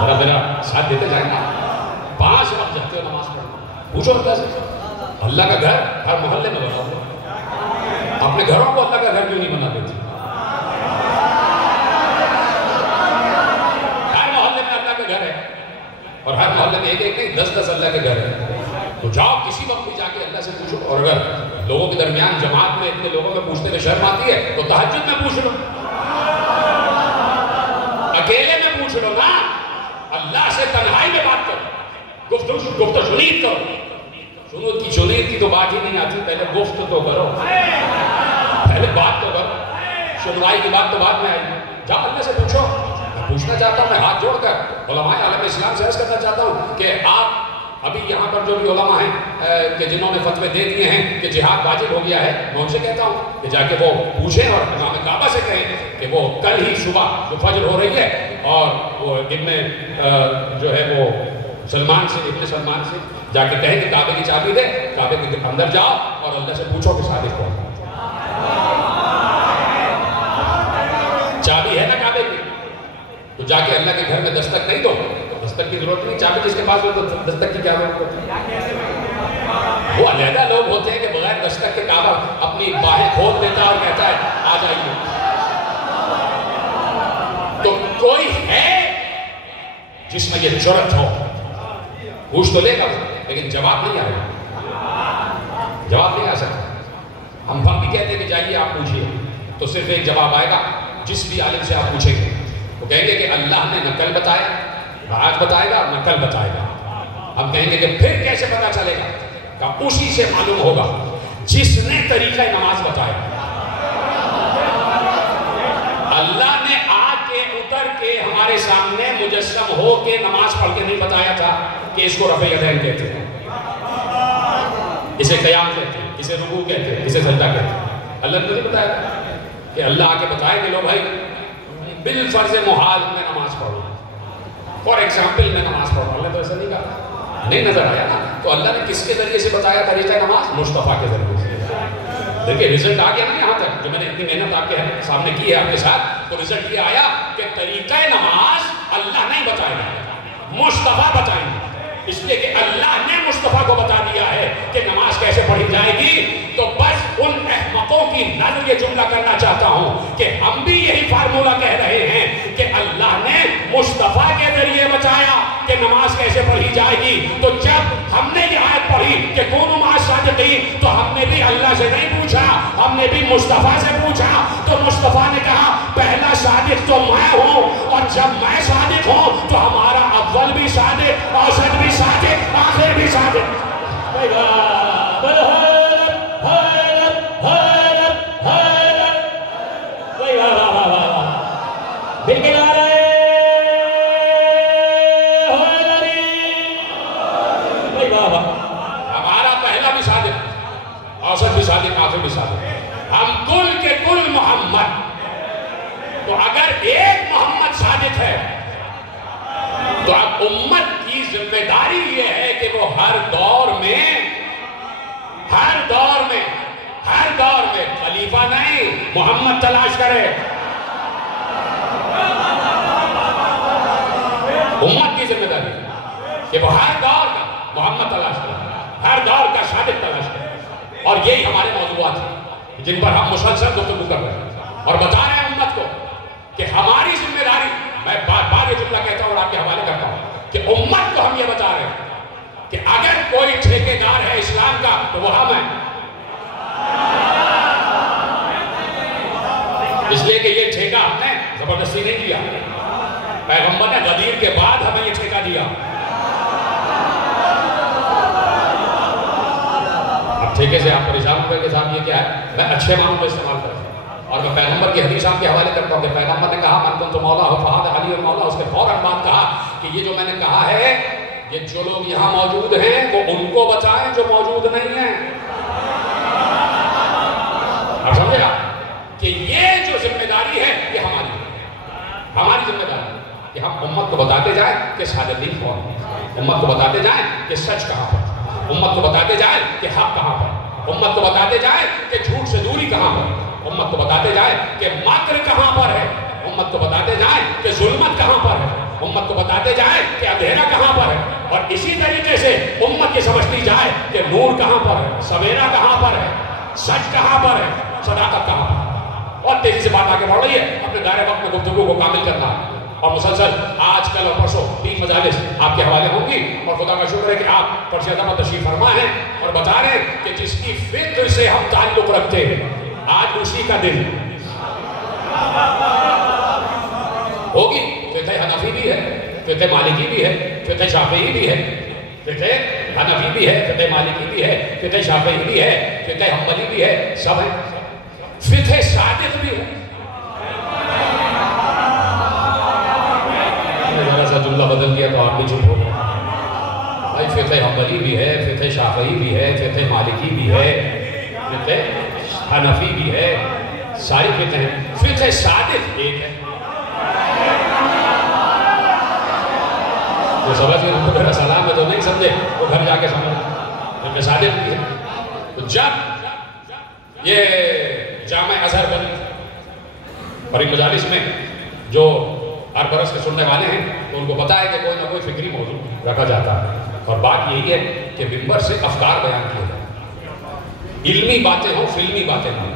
ذرا میرا ساتھ دیتے جائیں گا. 5 وقت جاتے ہو نماز پڑھنے, پوچھو اللہ سے. اللہ کا گھر ہر محلے میں بنا ہوا, اپنے گھروں کو اللہ کا گھر کیوں نہیں بنا دیتے؟ ہر محلے میں اللہ کا گھر ہے, اور ہر محلے میں ایک ایک نہیں 10-10 اللہ کے گھر ہے. تو جاؤ کسی وقت بھی جا کے اللہ سے پوچھو. اور اگر لوگوں کے درمیان جماعت میں اتنے لوگوں میں پوچھتے ہوئے شرم آتی ہے تو تہجد میں پوچھ لو, اکیلے میں پوچھ لو نا. اللہ سے تنہائی میں بات کرو, گفتگو شنید کرو. شنود کی شنید کی تو بات ہی نہیں آتی, پہلے گفت تو کرو, پہلے بات تو کرو. سنوائی کی بات تو بعد میں آئی، جاؤ اللہ سے پوچھو۔ پوچھنا چاہتا ہوں میں ہاتھ جوڑ کر علماء عالم اسلام سے عرض کرنا چاہتا ہوں کہ آپ ابھی یہاں پر جو بھی علماء ہیں کہ جنہوں نے فتوے دے دیے ہیں کہ جہاد واجب ہو گیا ہے، میں ان سے کہتا ہوں کہ جا کے وہ پوچھیں اور امام کعبہ سے کہیں کہ وہ کل ہی صبح جو فجر ہو رہی ہے اور وہ ابن جو ہے وہ ابن سلمان سے جا کے کہیں کہ کعبے کی چابی دے، کعبے کے اندر جاؤ اور اللہ سے پوچھو کہ صادق کون ہے۔ چابی ہے نا کعبے کی، تو جا کے اللہ کے گھر میں دستک نہیں دو، دستک کی ضرورت نہیں، چابی جس کے پاس ہو تو دستک کی کیا ضرورت ہوتی ہے؟ وہ علیحدہ لوگ ہوتے ہیں کہ بغیر دستک کے کعبہ اپنی باہیں کھول دیتا اور کہتا ہے آ جائیے۔ تو کوئی ہے جس میں یہ جرأت ہو، پوچھ تو لے گا لیکن جواب نہیں آئے گا، جواب نہیں آ سکتا۔ ہم بھی کہتے ہیں کہ جائیے آپ پوچھئے، تو صرف ایک جواب آئے گا، جس بھی عالم سے آپ پوچھیں گے وہ کہیں گے کہ اللہ نے نہ کل بتایا، نہ آج بتائے گا، نہ کل بتائے گا۔ ہم کہیں گے کہ پھر کیسے پتا چلے گا؟ کہ اسی سے معلوم ہوگا جس نے طریقہ نماز بتایا۔ اللہ نے آ کے اتر کے ہمارے سامنے مجسم ہو کے نماز پڑھ کے نہیں بتایا تھا کہ اس کو رفع یدین کہتے ہیں، اسے قیام کہتے ہیں، اسے رکوع کہتے ہیں، اسے سجدہ کہتے ہیں۔ اللہ نے نہیں بتایا تھا کہ اللہ آ کے بتائے کہ لو بھائی بالفرض محال میں نماز پڑھوں، فار ایگزامپل میں نماز پڑھوں، اللہ تو ایسا نہیں کہا، نہیں نظر آیا نا۔ تو اللہ نے کس کے ذریعے سے بتایا طریقہ نماز؟ مصطفیٰ کے ذریعے سے۔ دیکھیں رزلٹ آ گیا نا یہاں تک، جو میں نے اتنی محنت آپ کے سامنے کی ہے آپ کے ساتھ، تو رزلٹ یہ آیا کہ طریقہ نماز اللہ نہیں بتائے گا، مصطفیٰ بتائیں گے، اس لیے کہ اللہ نے مصطفیٰ کو بتا دیا ہے کہ نماز کیسے پڑھی جائے گی۔ تو بس ان احمقوں کی نظر یہ جملہ کرنا چاہتا ہوں کہ ہم بھی یہی فارمولہ کہہ رہے ہیں کہ اللہ نے مصطفیٰ کے ذریعے بتایا کہ نماز کیسے پڑھی جائے گی۔ تو جب ہم نے یہ آیت پڑھی کہ کونوا مع الصادقین، تو ہم نے بھی اللہ سے نہیں پوچھا، ہم نے بھی مصطفیٰ سے پوچھا۔ تو مصطفیٰ نے کہا پہلا صادق تو میں ہوں، اور جب میں صادق ہوں تو ہمارا اول بھی صادق، اوسط بھی صادق، آخر بھی صادق۔ ہمارا پہلا بھی صادق، اوسط بھی صادق، آخر بھی صادق، ہم کل کے کل محمد۔ تو اگر ایک محمد صادق ہے تو اب امت کی ذمہ داری یہ ہے کہ وہ ہر دور میں خلیفہ نہیں محمد تلاش کرے۔ امت کی ذمہ داری کہ وہ ہر دور کا محمد تلاش کرے، ہر دور کا صادق تلاش کرے۔ اور یہی ہمارے موضوعات ہیں جن پر ہم مسلسل گفتگو کر رہے ہیں اور بتا رہے ہیں امت کو کہ ہماری ذمہ داری، میں بار بار یہ جملہ کہتا ہوں اور آپ کے حوالے کرتا ہوں کہ امت کو ہم یہ بتا رہے ہیں کہ اگر کوئی ٹھیکیدار ہے اسلام کا تو وہ ہم ہیں، اس لیے کہ یہ ٹھیکہ ہم نے زبردستی نہیں دیا، پیغمبر نے غدیر کے بعد ہمیں یہ ٹھیکہ دیا۔ اب ٹھیکے سے آپ پریشان ہوئے کہ صاحب یہ کیا ہے؟ میں اچھے معنوں میں استعمال کرتا ہوں اور میں پیغمبر کی حدیث آپ کے حوالے کرتا ہوں کہ پیغمبر نے کہا من کنت مولا ہو فہذا علی المولا، اس کے فوراً بعد کہا کہ یہ جو میں نے کہا ہے یہ جو لوگ یہاں موجود ہیں وہ ان کو بتائیں جو موجود نہیں ہیں۔ اب سمجھے آپ کہ یہ جو ذمہ داری ہے یہ ہماری ذمہ داری ہے کہ ہم امت کو بتاتے جائیں کہ صادقین کون ہیں، امت کو بتاتے جائیں کہ سچ کہاں پر، امت کو بتاتے جائیں کہ حق کہاں پر، امت کو بتاتے جائیں کہ جھوٹ سے دوری کہاں پر، امت کو بتاتے جائیں کہ مکر کہاں پر ہے، امت کو بتاتے جائیں کہ ظلمت کہاں پر ہے، امت کو بتاتے جائیں کہ اندھیرا کہاں پر ہے، اور اسی طریقے سے امت یہ سمجھتی جائے کہ نور کہاں پر ہے، سویرا کہاں پر ہے، سچ کہاں پر ہے، صداقت کہاں پر ہے۔ اور تیزی سے بات آگے بڑھ رہی ہے، اپنے دائرے وقت میں گفتگو کو کامل کرنا اور مسلسل آج کل اور پرسوں 3 مجالس آپ کے حوالے ہوں گی، اور خدا کا شکر ہے کہ آپ فرش عظمت تشریف فرما ہیں اور بتا رہے ہیں کہ جس کی فکر سے ہم تعلق رکھتے ہیں آج اسی کا دن ہوگی۔ فقہ حنفی بھی ہے، فقہ مالکی بھی ہے، فقہ شافعی بھی ہے، فقہ حنفی بھی ہے، فقہ مالکی بھی ہے، فقہ شافعی بھی ہے، فقہ حنبلی بھی ہے، سب ہیں۔ فقہ صادق بھی ہے، بھی چپ ہو گئے. بھائی فقہ حنبلی بھی ہے, فقہ شافعی بھی ہے, فقہ مالکی بھی ہے, فقہ حنفی بھی ہے, ساری فقہ ہیں. فقہ صادق ایک ہے. جو سمجھ کے تو میرا سلام ہے تو نہیں سمجھے, وہ گھر جا کے سمجھ. فقہ صادق بھی ہے. تو جب یہ جامع ازہر بنی اور ان مجالس میں جو ہر برس کے سننے والے ہیں تو ان کو پتا ہے کہ کوئی نہ کوئی فکری موضوع رکھا جاتا ہے, اور بات یہی ہے کہ ممبر سے افکار بیان کیے جائیں, علمی باتیں ہوں, فلمی باتیں نہ ہوں.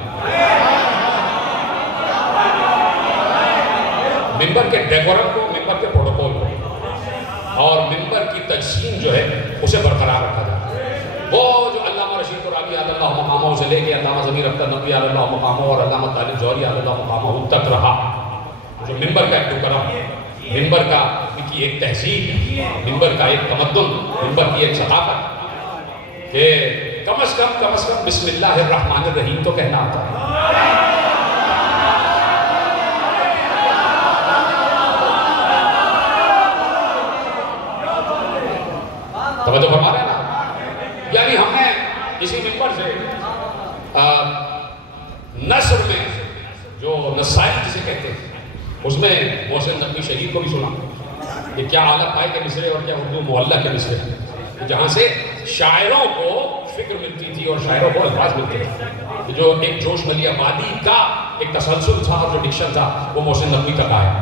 ممبر کے ڈیکورم کو, ممبر کے پروٹوکول کو اور ممبر کی تجسیم جو ہے اسے برقرار رکھا جاتا ہے. وہ جو علامہ رشید قرآنی علیہ اللہ مقامہ سے لے کے علامہ ضمیر اختر نقوی علیہ اللہ مقامہ اور علامہ طالب جوہری علیہ اللہ مقامہ تک رہا. جو ممبر کا ایک ٹکرا, ممبر کا کی ایک تہذیب, ممبر کا ایک تمدن, ممبر کی ایک ثقافت کہ کم از کم بسم اللہ الرحمن الرحیم تو کہنا آتا ہے. توجہ فرما رہے ہیں نا. یعنی ہم نے اسی ممبر سے نثر میں جو نصائح جسے کہتے ہیں اس میں محسن نقوی شہید کو بھی سنا کہ کیا حالت پائے کے مصرے اور کیا اردو معلّہ کے مصرے, جہاں سے شاعروں کو فکر ملتی تھی اور شاعروں کو الفاظ ملتے تھے. جو ایک جوش ملی آبادی کا ایک تسلسل تھا اور جو ڈکشن تھا وہ محسن نقوی تک آیا.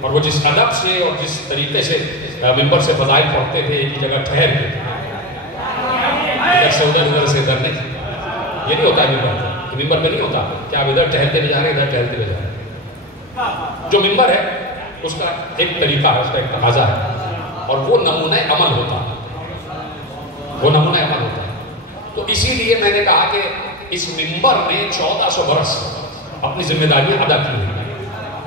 اور وہ جس ادب سے اور جس طریقے سے ممبر سے فضائل پڑھتے تھے, ایک ہی جگہ ٹھہر کے ادھر سے ادھر سے ادھر نہیں. یہ نہیں ہوتا ہے ممبر میں نہیں ہوتا کہ آپ ادھر ٹہلتے بھی جا رہے ہیں, ادھر ٹہلتے بھی جا رہے ہیں. جو ممبر ہے اس کا ایک طریقہ ہے, اس کا ایک تقاضا ہے, اور وہ نمونہ عمل ہوتا ہے, وہ نمونہ عمل ہوتا ہے. تو اسی لیے میں نے کہا کہ اس ممبر نے 1400 برس اپنی ذمہ داریاں ادا کی ہیں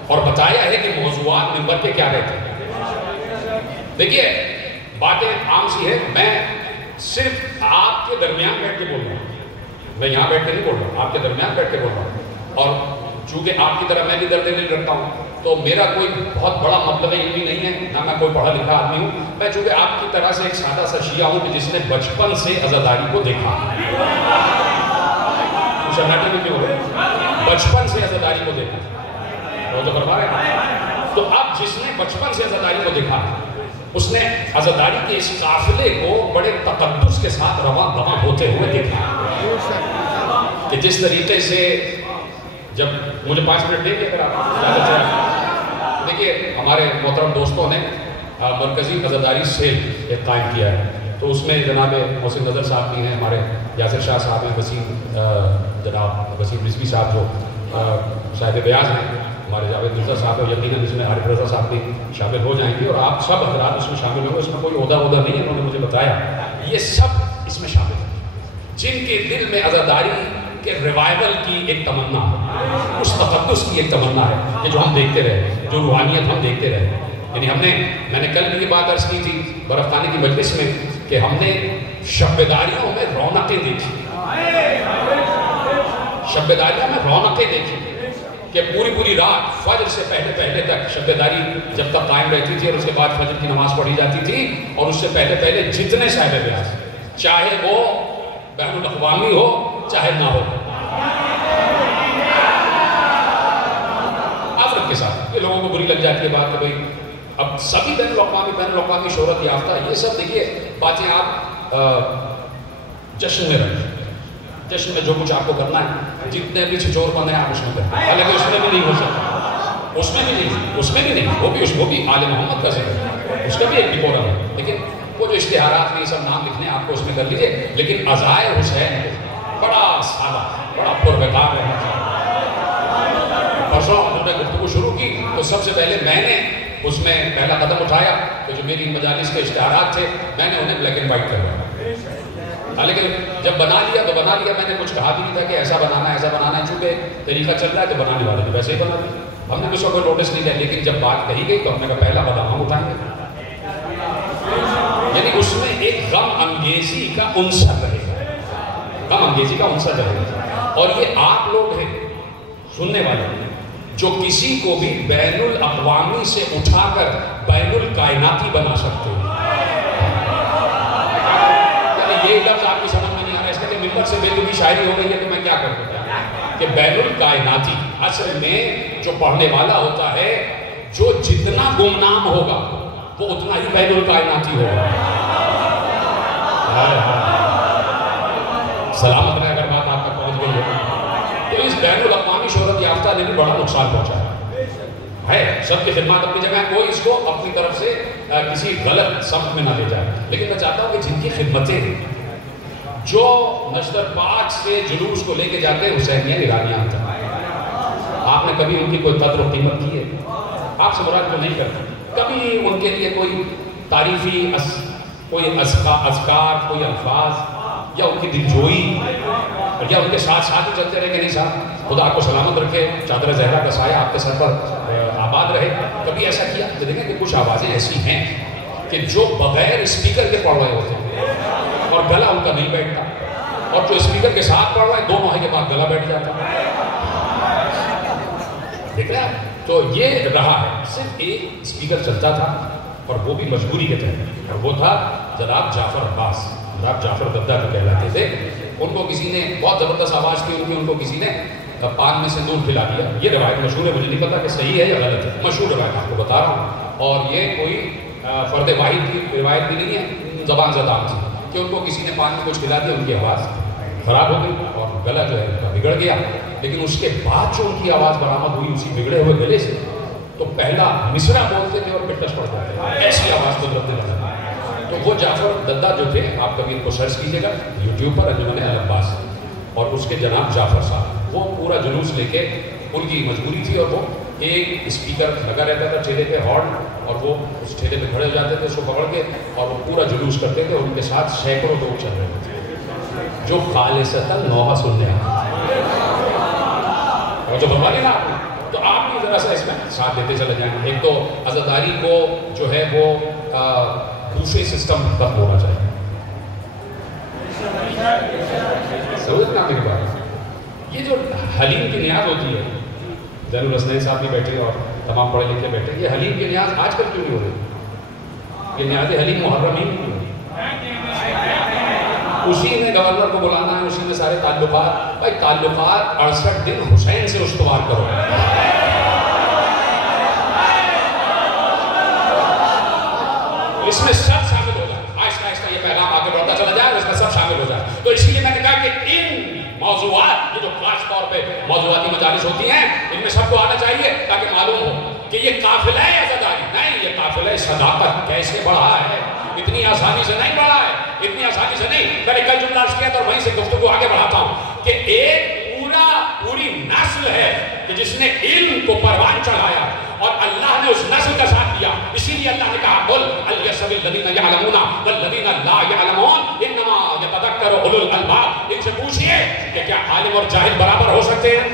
اور بتایا ہے کہ موضوعات ممبر کے کیا رہتے ہیں. دیکھیے باتیں عام سی ہے, میں صرف آپ کے درمیان بیٹھ کے بول رہا ہوں, میں یہاں بیٹھ کے نہیں بول رہا ہوں, آپ کے درمیان بیٹھ کے بول رہا ہوں. اور چونکہ آپ کی طرح میں بھی درد دل رکھتا ہوں تو میرا کوئی بہت بڑا مطلب علمی نہیں ہے, نہ میں کوئی پڑھا لکھا آدمی ہوں. میں چونکہ آپ کی طرح سے ایک سادہ سا شیعہ ہوں کہ جس نے بچپن سے عزاداری کو دیکھا. بچپن سے عزاداری کو دیکھا تو فرما رہے ہیں. تو اب جس نے بچپن سے عزاداری کو دیکھا اس نے عزاداری کے اس قافلے کو بڑے تقدس کے ساتھ رواں دواں ہوتے ہوئے دیکھا کہ جس طریقے سے جب مجھے 5 منٹ دیں گے اگر آپ. دیکھیے ہمارے محترم دوستوں نے مرکزی عزاداری سیل ایک قائم کیا ہے, تو اس میں جناب محسن نظر صاحب بھی ہیں, ہمارے یاسر شاہ صاحب ہیں, جناب وسیم رضوی صاحب جو صاحب بیاض ہیں, ہمارے جاوید مرزا صاحب ہیں, یقیناً اس میں عارف رضا صاحب بھی شامل ہو جائیں گے, اور آپ سب حضرات اس میں شامل ہوں گے. اس میں کوئی عہدہ نہیں ہے, انہوں نے مجھے بتایا یہ سب اس میں شامل ہیں جن کے دل میں عزاداری کے ریوائول کی ایک تمنا ہے, اس تقدس کی ایک تمنا ہے کہ جو ہم دیکھتے رہے, جو روحانیت ہم دیکھتے رہے. یعنی میں نے کل بھی یہ بات عرض کی تھی برف خانے کی مجلس میں کہ ہم نے شبیداریوں میں رونقیں دیکھی, شبیداریوں میں رونقیں دیکھی کہ پوری رات فجر سے پہلے تک شبیداری جب تک قائم رہتی تھی, اور اس کے بعد فجر کی نماز پڑھی جاتی تھی, اور اس سے پہلے جتنے صاحب بیاض چاہے وہ بین الاقوامی ہو چاہے نہ ہو, آفرت کے ساتھ. یہ لوگوں کو بری لگ جاتی ہے بات کہ بھئی اب سبھی بین الاقوامی شہرت یافتہ, یہ سب دیکھیے باتیں آپ جشن میں رکھیں, جشن میں جو کچھ آپ کو کرنا ہے, جتنے بھی چھچور بندے ہیں آپ اس میں کریں, حالانکہ اس میں بھی نہیں ہو سکتا, اس میں بھی نہیں, وہ بھی آل محمد کا ذکر ہے, اس کا بھی ایک ڈیکورم ہے. لیکن وہ جو اشتہارات میں یہ سب نام لکھنے آپ کو اس میں کر لیجیے, لیکن عزائے حسین بڑا سادہ, بڑا پرویکار رہنا چاہیے. پرسوں ہم نے گفتگو شروع کی تو سب سے پہلے میں نے اس میں پہلا قدم اٹھایا کہ جو میری مجالس کے اشتہارات تھے میں نے انہیں بلیک اینڈ وائٹ کروایا. لیکن جب بنا لیا میں نے کچھ کہا بھی نہیں تھا کہ ایسا بنانا ہے, چونکہ طریقہ چل رہا ہے تو بنانے والے بھی ویسے ہی بنا دیا, ہم نے کچھ کوئی نوٹس نہیں کیا. لیکن جب بات کہی گئی تو ہم نے کہا پہلا قدم ہم اٹھائیں گے. یعنی اس میں ایک غم انگیزی کا عنصر رہے گا, اور یہ آپ لوگ ہیں سننے والے جو کسی کو بھی بین الاقوامی سے اٹھا کر بین الکائناتی بنا سکتے ہیں. یعنی یہ لفظ آپ کی سمجھ میں نہیں آ رہا ہے، اس کے لیے ممبر سے بے دلی شاعری ہو گئی ہے تو میں کیا کروں کہ بین الکائناتی اصل میں جو پڑھنے والا ہوتا ہے جو جتنا گمنام ہوگا وہ اتنا ہی بین الکائناتی ہوگا. سلامت رہے اگر بات آپ تک پہنچ گئی ہے. تو اس بین الاقوامی شہرت یافتہ نے بھی بڑا نقصان پہنچایا ہے. سب کی خدمات اپنی جگہ ہے، کوئی اس کو اپنی طرف سے کسی غلط سمت میں نہ لے جائے. لیکن میں چاہتا ہوں کہ جن کی خدمتیں جو نشتر پاک سے جلوس کو لے کے جاتے ہیں حسینیہ ایرانیان تک، آپ نے کبھی ان کی کوئی قدر و قیمت کی ہے؟ آپ سے مراد کو نہیں کرتے. کبھی ان کے لیے کوئی تعریفی کوئی اذکار، کوئی الفاظ یا ان کی دلجوئی یا ان کے ساتھ ساتھ ہی چلتے رہے کہ نہیں صاحب خدا آپ کو سلامت رکھے، چادر زہرا کا سایہ آپ کے سر پر آباد رہے؟ کبھی ایسا کیا؟ تو دیکھیں کہ کچھ آوازیں ایسی ہیں کہ جو بغیر اسپیکر کے پڑھ رہے ہوتے ہیں اور گلا ان کا نہیں بیٹھتا، اور جو اسپیکر کے ساتھ پڑھ رہا ہے 2 ماہ کے بعد گلا بیٹھ جاتا ہے. دیکھ رہے ہیں؟ تو یہ رہا ہے. صرف ایک اسپیکر چلتا تھا اور وہ بھی مجبوری کے تحت، اور وہ تھا جناب جعفر عباس. جناب جعفر ددہ کو کہلاتے تھے. ان کو کسی نے بہت زبردست آواز کی ان کو کسی نے پان میں سندور کھلا دیا. یہ روایت مشہور ہے، مجھے نہیں پتا کہ صحیح ہے یا غلط ہے، مشہور روایت آپ کو بتا رہا ہوں. اور یہ کوئی فرد واحد کی روایت بھی نہیں ہے، زبان زدام تھی کہ ان کو کسی نے پان میں کچھ کھلا دیا، ان کی آواز خراب ہو گئی اور گلا جو ہے ان کا بگڑ گیا. لیکن اس کے بعد جو ان کی آواز برآمد ہوئی اسی بگڑے ہوئے گلے سے، تو پہلا مصرع بولتے تھے اور پھر ٹچ پڑتے تھے. ایسی آواز قدرت نے لگا. تو وہ جعفر ددہ جو تھے، آپ کبھی ان کو سرچ کیجیے گا یوٹیوب پر، انجمن اہل عباس، اور اس کے جناب جعفر صاحب، وہ پورا جلوس لے کے، ان کی مجبوری تھی اور وہ ایک اسپیکر لگا رہتا تھا ٹھیلے پہ ہارن، اور وہ اس ٹھیلے پہ کھڑے ہو جاتے تھے اس کو پکڑ کے، اور وہ پورا جلوس کرتے تھے. اور ان کے ساتھ سینکڑوں لوگ چل رہے تھے جو خالصتاً نوحہ سننے آتے. اور جو بنوا لی نا آپ نے، تو آپ بھی ذرا سا اس میں ساتھ دیتے چلے جائیں. ایک تو عزاداری کو جو ہے وہ دوسرے سسٹم ختم ہونا چاہیے. سمجھنا میری بات. یہ جو حلیم کی نیاز ہوتی ہے، زین الحسنین صاحب بھی بیٹھے اور تمام پڑھے لکھے بیٹھے، یہ حلیم کی نیاز آج کل کیوں نہیں ہو رہی؟ یہ نیاز حلیم محرم ہی نہیں ہو رہی. اسی میں گورنر کو بلانا ہے، اسی میں سارے تعلقات. بھائی تعلقات 68 دن حسین سے استوار کرو. اس میں سب شامل ہو جائے. آہستہ آہستہ یہ پیغام آگے بڑھتا چلا جائے اور اس میں سب شامل ہو جائے. تو اسی لیے میں نے کہا کہ ان موضوعات، یہ جو خاص طور پہ موضوعاتی مجالس ہوتی ہیں، ان میں سب کو آنا چاہیے تاکہ معلوم ہو کہ یہ قافلہ ہے عزاداری نہیں، یہ قافلہ صداقت کیسے بڑھا ہے. اتنی آسانی سے نہیں بڑھا ہے، اتنی آسانی سے نہیں. میں نے کل جملہ عرض کیا اور وہیں سے گفتگو آگے بڑھاتا ہوں کہ ایک پوری نسل ہے کہ جس نے علم کو پروان چڑھایا اور اللہ نے اس نسل کا ساتھ دیا. اسی لیے اللہ نے کہا قل هل يستوي الذين يعلمون والذين لا يعلمون انما يتذكر اولو الالباب. ان سے پوچھئے کہ کیا عالم اور جاہل برابر ہو سکتے ہیں؟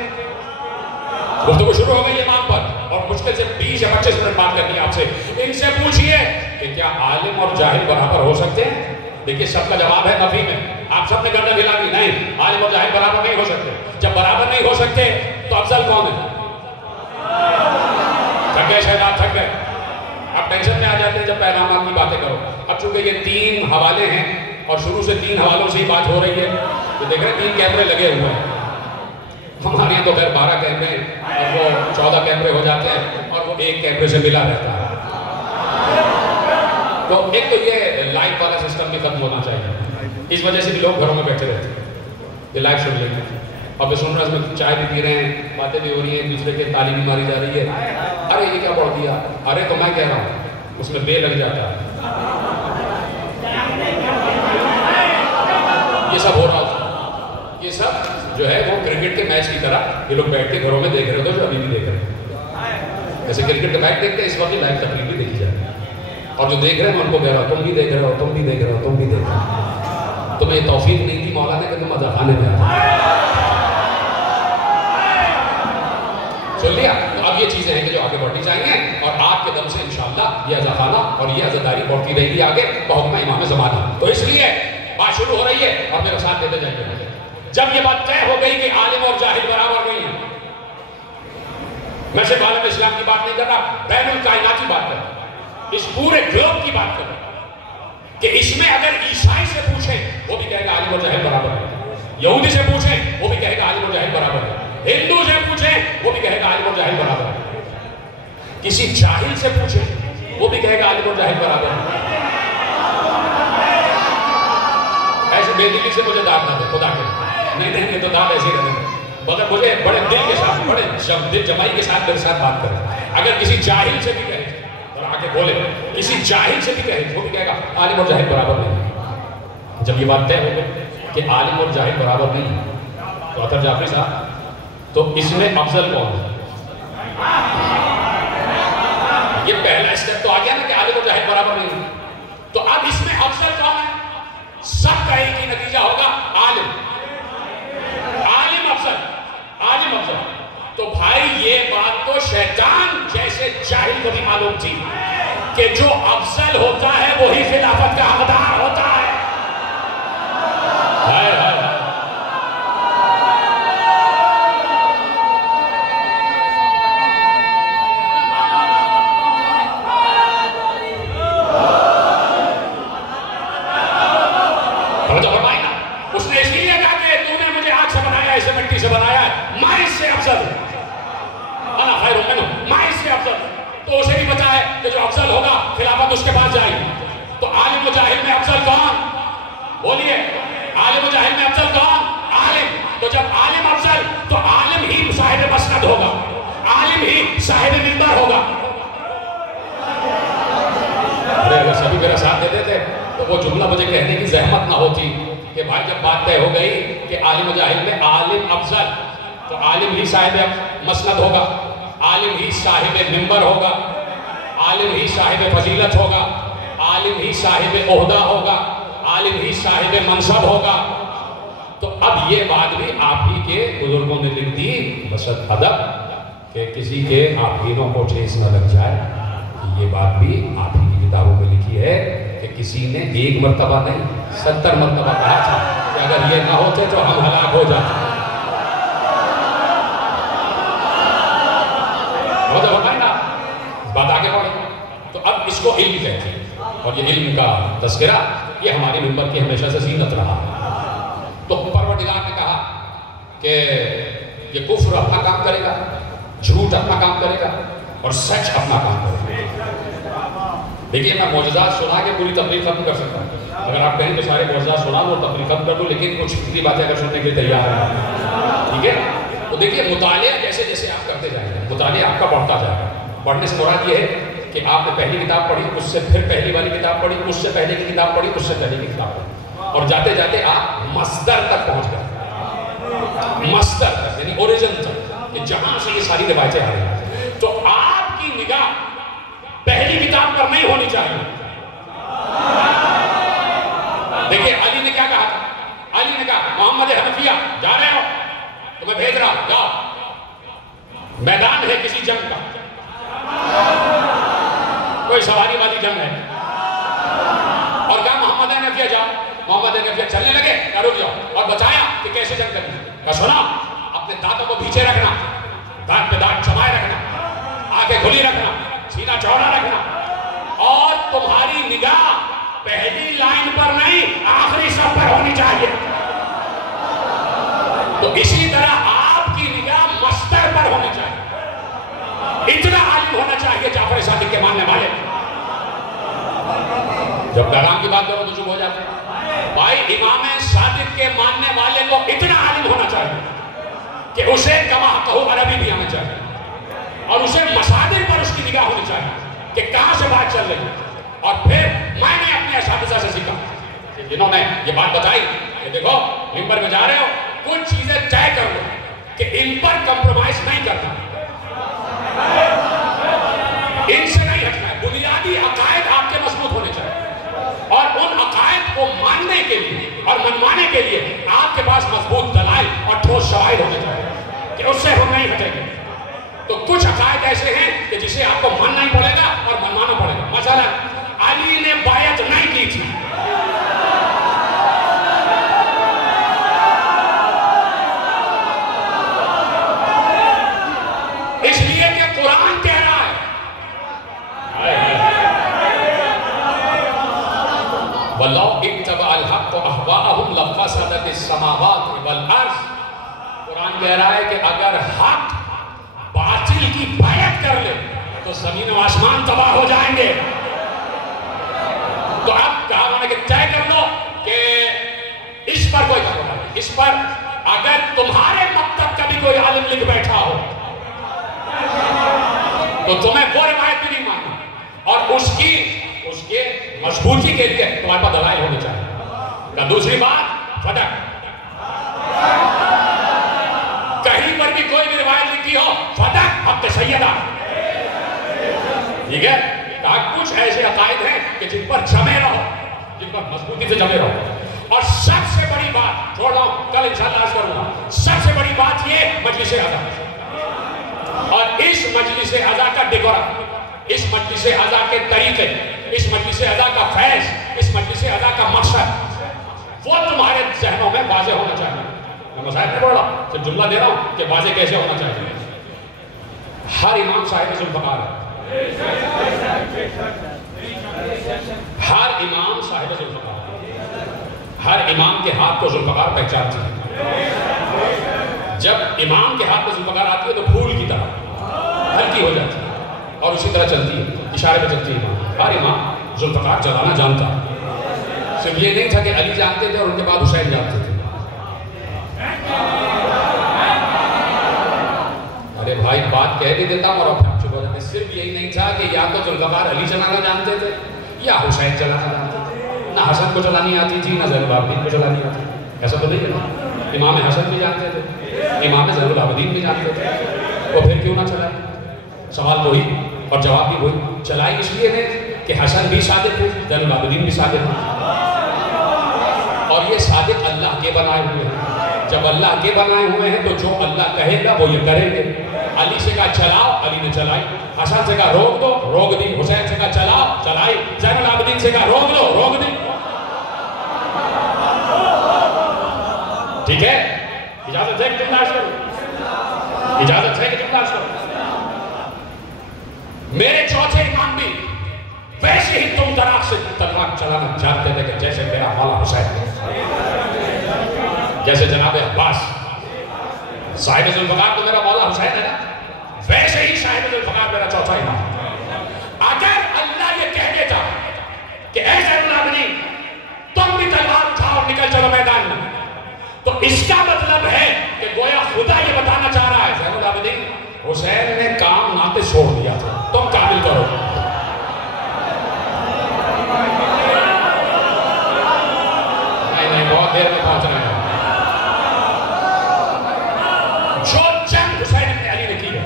گفتگو شروع ہو گئی امام پر اور مشکل سے 20 یا 25 منٹ بات کرنی ہے آپ سے. ان سے پوچھئے کہ کیا عالم اور جاہل برابر ہو سکتے ہیں؟ دیکھیے سب کا جواب ہے نفی میں. آپ سب نے گردن ہلا دی، نہیں عالم اور جاہل برابر نہیں ہو سکتے. جب برابر نہیں ہو سکتے تو افضل کون ہے؟ تھک گئے شاید آپ، تھک گئے. آپ ٹینشن میں آ جاتے ہیں جب پیغامات کی باتیں کرو. اب چونکہ یہ 3 حوالے ہیں اور شروع سے 3 حوالوں سے ہی بات ہو رہی ہے، تو دیکھ رہے ہیں 3 کیمرے لگے ہوئے ہیں. ہمارے یہاں تو خیر 12 کیمرے اور وہ 14 کیمرے ہو جاتے ہیں اور وہ ایک کیمرے سے ملا رہتا ہے. تو ایک تو یہ لائٹ والا سسٹم بھی ختم ہونا چاہیے. اس وجہ سے بھی لوگ گھروں میں بیٹھے رہتے ہیں کہ لائٹ سن لیں گے. اور پھر سن رہے ہیں اس میں چائے بھی پی رہے ہیں، باتیں بھی ہو رہی ہیں، ایک دوسرے کے تعلیم بھی ماری جا رہی ہے. ارے یہ کیا پڑھ دیا، ارے تو میں کہہ رہا ہوں اس میں بے لگ جاتا ہے. یہ سب ہو رہا تھا. یہ سب جو ہے وہ کرکٹ کے میچ کی طرح یہ لوگ بیٹھ کے گھروں میں دیکھ رہے تھے جو ابھی بھی دیکھ رہے ہیں. جیسے کرکٹ کے میچ دیکھتے ہیں اس وقت لائیو تقریر بھی دیکھی جاتی ہے. اور جو دیکھ رہے ہیں میں ان کو کہہ رہا ہوں تم بھی دیکھ رہے ہو، تم بھی دیکھ رہے ہو، تم بھی دیکھ رہے ہو. تمہیں یہ توفیق نہیں دی مولا نے کہ تم مزہ خانے میں آ سن لیا. تو اب یہ چیزیں ہیں کہ جو آگے بڑھنی چاہیے اور آپ کے دم سے انشاءاللہ یہ عزاخانہ اور یہ عزاداری بڑھتی رہے گی آگے بحکم امام زمانہ. تو اس لیے بات شروع ہو رہی ہے اور میرے ساتھ دیتے جائیں. جب یہ بات طے ہو گئی کہ عالم اور جاہل برابر نہیں ہے، میں صرف عالم اسلام کی بات نہیں کر رہا، بین الکائناتی بات کر رہا. اس پورے گروپ کی بات کروں کہ اس میں اگر عیسائی سے پوچھیں وہ بھی کہے گا عالم اور جاہل برابر ہے، یہودی سے پوچھیں وہ بھی کہے گا عالم اور جاہل برابر ہے، ہندو سے پوچھیں وہ بھی کہے گا عالم اور جاہل برابر ہے، کسی جاہل سے پوچھیں وہ بھی کہے گا عالم اور جاہل برابر ہے۔ ایسے بے دلی سے مجھے داد نہ دے، خدا کے نہیں دیں گے تو داد ایسے کریں گے، مگر مجھے بڑے دل کے ساتھ، بڑے دل جمائی کے ساتھ میرے ساتھ بات کریں۔ اگر کسی جاہل سے بھی کہے اور آگے بولے، کسی جاہل سے بھی کہے وہ بھی کہے گا عالم اور جاہل برابر نہیں۔ جب یہ بات طے ہو گئی کہ عالم اور جاہل برابر نہیں تو اطہر جعفری صاحب تو اس میں افضل کون ہے؟ یہ پہلا اسٹیپ تو آ گیا نا کہ عالم اور جاہل برابر نہیں، تو اب اس میں افضل کون ہے؟ سب کا ایک ہی نتیجہ ہوگا عالم، عالم افضل، عالم افضل۔ تو بھائی یہ بات تو شیطان جیسے جاہل کو بھی معلوم تھی کہ جو افضل ہوتا ہے وہی خلافت کا حقدار ہوتا ہے۔ اس نے اس لیے کہا کہ تو نے مجھے آگ سے بنایا، اسے مٹی سے بنایا ہے، میں اس سے افضل ہوں، انا خیر منہ، میں اس سے افضل ہوں۔ تو اسے بھی پتا ہے کہ جو افضل ہوگا خلافت اس کے پاس جائے گی۔ تو عالم و جاہل میں افضل کون؟ بولیے، عالم و جاہل میں افضل کون؟ عالم۔ تو جب عالم افضل تو عالم ہی صاحب مسند ہوگا، عالم ہی صاحب منبر ہوگا۔ اگر سبھی میرا ساتھ دے دیتے تو وہ جملہ مجھے کہنے کی زحمت نہ ہوتی کہ بھائی جب بات طے ہو گئی کہ عالم و جاہل میں عالم افضل تو عالم ہی صاحب مسند ہوگا، عالم ہی صاحب منبر ہوگا، عالم ہی صاحب فضیلت ہوگا، عالم ہی صاحب عہدہ ہوگا، عالم ہی صاحب منصب ہوگا۔ تو اب یہ بات بھی آپ ہی کے بزرگوں نے لکھ دی بسط ادب کہ کسی کے آبگینوں کو ٹھیس نہ لگ جائے۔ یہ بات بھی آپ ہی کی کتابوں میں لکھی ہے کہ کسی نے ایک مرتبہ نہیں 70 مرتبہ کہا تھا کہ اگر یہ نہ ہوتے تو ہم ہلاک ہو جاتے۔ بات آگے بڑھے تو اب اس کو علم کہتے ہیں، اور یہ علم کا تذکرہ یہ ہماری منبر کی ہمیشہ سے زینت رہا ہے۔ تو پروردگار نے کہا کہ یہ کفر اپنا کام کرے گا، جھوٹ اپنا کام کرے گا اور سچ اپنا کام کرے گا۔ دیکھیے میں معجزات سنا کے پوری تقریر ختم کر سکتا ہوں، اگر آپ کہیں تو سارے معجزات سنا دو تقریر ختم کر دو، لیکن کچھ اتنی باتیں اگر سننے کے لیے تیار ہیں، ٹھیک ہے؟ تو دیکھیے مطالعہ جیسے جیسے آپ کرتے جائیں گے مطالعہ آپ کا بڑھتا جائے گا۔ پڑھنے سے مراد یہ ہے کہ آپ نے پہلی کتاب پڑھی، اس سے پھر پہلی والی کتاب پڑھی، اس سے پہلے کی کتاب پڑھی، اس سے پہلے کی کتاب پڑھی، اور جاتے جاتے آپ مصدر تک پہنچ گئے، مصدر تک یعنی اوریجن تک کہ جہاں سے یہ ساری روایتیں آ رہی ہیں۔ تو آپ کی نگاہ پہلی کتاب پر نہیں ہونی چاہیے۔ دیکھیے علی نے کیا کہا تھا؟ علی نے کہا محمد حنفیہ جا رہے ہو تو میں بھیج رہا جاؤ، میدان ہے کسی جنگ کا، کوئی سواری والی جنگ ہے، اور کہا محمد حنفیہ جاؤ، محمد حنفیہ چلنے لگے، کہا رک جاؤ، اور بتایا کہ کیسے جنگ کرنی ہے، کہا سنا اپنے دانتوں کو پیچھے رکھنا، دانت پہ دانت جمائے رکھنا، آنکھیں کھلی رکھنا، سینہ چوڑا رکھنا، اور تمہاری نگاہ پہلی لائن پر نہیں آخری صف پر ہونی چاہیے۔ تو اسی طرح آپ کی نگاہ مصدر پر ہونی چاہیے۔ اتنا عالم ہونا چاہیے جعفر صادق کے ماننے والے۔ جب پیغام کی بات کرو تو چپ ہو جاتے ہیں۔ بھائی امام صادق کے ماننے والے کو اتنا عالم ہونا چاہیے کہ اسے کما کہو عربی بھی آنا چاہیے، اور اسے مصادر پر اس کی نگاہ ہونی چاہیے کہ کہاں سے بات چل رہی ہے۔ اور پھر میں نے اپنے اساتذہ سے سیکھا جنہوں نے یہ بات بتائی کہ دیکھو منبر میں جا رہے ہو کچھ چیزیں طے کر لو کہ ان پر کمپرومائز نہیں کرنا، ان سے نہیں ہٹنا ہے، بنیادی عقائد آپ کے مضبوط ہونے چاہیے، اور ان عقائد کو ماننے کے لیے اور منوانے کے لیے آپ کے پاس مضبوط دلائل اور ٹھوس شواہد ہونے چاہیے کہ اس سے ہم نہیں ہٹیں گے۔ تو کچھ عقائد ایسے ہیں کہ جسے آپ کو ماننا ہی پڑے گا اور منوانا پڑے گا۔ مثلا علی نے بیعت نہیں کی تھی، اس لیے کہ قرآن کہہ رہا ہے السماوات والارض. قرآن کہہ رہا ہے کہ اگر حق باطل کی بیعت کر لے تو زمین و آسمان تباہ ہو جائیں گے. تو اب کہا انہوں نے کہ طے کر لو کہ اس پر کوئی کروڑا نہیں. اس پر اگر تمہارے مکتب کا بھی کوئی عالم لکھ بیٹھا ہو تو تمہیں وہ روایت بھی نہیں ماننا. اور اس کے مضبوطی کے لیے تمہارے پاس دلائل ہونے چاہیے. دوسری بات فتح, کہیں پر بھی کوئی بھی روایت لکھی ہو فتح حق سیدہ. ٹھیک ہے, کچھ ایسے عقائد ہیں کہ جن پر جمے رہو, جن پر مضبوطی سے جمے رہو. اور سب سے بڑی بات چھوڑ رہا ہوں, کل انشاءاللہ عرض کروں گا, سب سے بڑی بات یہ مجلس اعضا. اور اس مجلس اعضا کا ڈیکورم, اس مجلس اعضا کے طریقے, اس مجلس اعضا کا فیض, اس مجلس اعضا کا مقصد وہ تمہارے ذہنوں میں واضح ہونا چاہیے. میں مسائل نہیں بول رہا, صرف جملہ دے رہا ہوں کہ واضح کیسے ہونا چاہیے. ہر امام صاحب ذوالفقار ہے, ہر امام صاحب ذوالفقار, ہر امام کے ہاتھ کو ذوالفقار پہچانتی ہے. جب امام کے ہاتھ کو ذوالفقار آتی ہے تو پھول کی طرح ہلکی ہو جاتی ہے اور اسی طرح چلتی ہے, اشارے پہ چلتی ہے. ہر امام ذوالفقار چلانا جانتا ہے. صرف یہ نہیں تھا کہ علی جانتے تھے اور ان کے بعد حسین جانتے تھے. ارے بھائی بات کہہ بھی دیتا ہوں اور اب چپ ہو جاتے. صرف یہی نہیں تھا کہ یا تو ذوالفقار علی چلانا جانتے تھے یا حسین چلانا جانتے تھے. نہ حسن کو چلانی آتی تھی, نہ زین العابدین کو چلانی آتی تھی. ایسا تو نہیں ہے نا. امام حسن بھی جانتے تھے, امام زین العابدین بھی جانتے تھے, وہ پھر کیوں نہ چلائے؟ سوال وہی اور جواب بھی وہی. چلائی اس لیے نہیں کہ حسن بھی صادق تھے, زین العابدین بھی صادق تھے, اور یہ صادق اللہ کے بنائے ہوئے ہیں. جب اللہ کے بنائے ہوئے ہیں تو جو اللہ کہے گا وہ یہ کریں گے. علی سے کہا چلاؤ, علی نے چلائی. حسن سے کہا روک دو, روک دی. حسین سے کہا چلاؤ, چلائی. زین العابدین سے کہا روک دو, روک دی. ٹھیک ہے, اجازت ہے کہ تم ناش کرو, اجازت ہے کہ تم ناش کرو. میرے چوتھے امام بھی ویسے ہی تم طرح سے تلوار چلانا جانتے تھے کہ جیسے میرا مولا حسین, جیسے جناب عباس صاحب ذوالفقار تو میرا مولا حسین ہے نا, ویسے ہی صاحب ذوالفقار میرا چوتھا امام. اگر اللہ یہ کہہ دیتا کہ اے زین العابدین تم بھی تلوار اٹھاؤ اور نکل چلو میدان میں, تو اس کا مطلب ہے کہ گویا خدا یہ بتانا چاہ رہا ہے زین العابدین حسین نے کام ناتے چھوڑ دیا تھا, تم کامل کرو. نہیں بہت دیر میں پہنچ رہے ہیں. جو جنگ حسین ابن علی نے کی ہے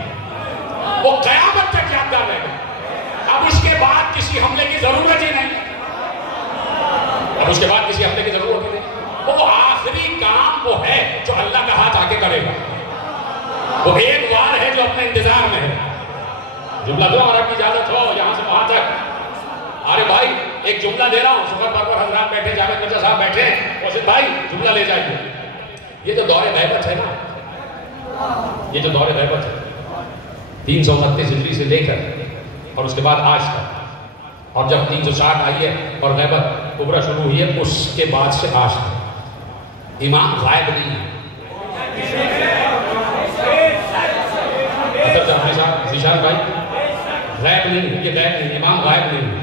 وہ قیامت تک یادگار رہے گا. اب اس کے بعد کسی حملے کی ضرورت ہی نہیں, اب اس کے بعد کسی حملے کی ضرورت ہی نہیں. وہ آخری کام وہ ہے جو اللہ کا ہاتھ آگے کرے گا. وہ ایک وار ہے جو اپنے انتظار میں ہے. جملہ دو اور اپنی اجازت ہو یہاں سے وہاں تک. ارے بھائی ایک جملہ دے رہا ہوں, سفر پر حضرات بیٹھے, جاوید مرزا صاحب بیٹھے, واسف بھائی جملہ لے جائیے. یہ تو دور غیبت ہے نا, یہ جو دور غیبت ہے 329 ہجری سے لے کر اور اس کے بعد آج تک, اور جب 360 آئی ہے اور غیبت کبریٰ شروع ہوئی ہے, اس کے بعد سے آج تک امام غائب نہیں ہے. ذیشان بھائی غائب نہیں, یہ غائب نہیں, امام غائب نہیں.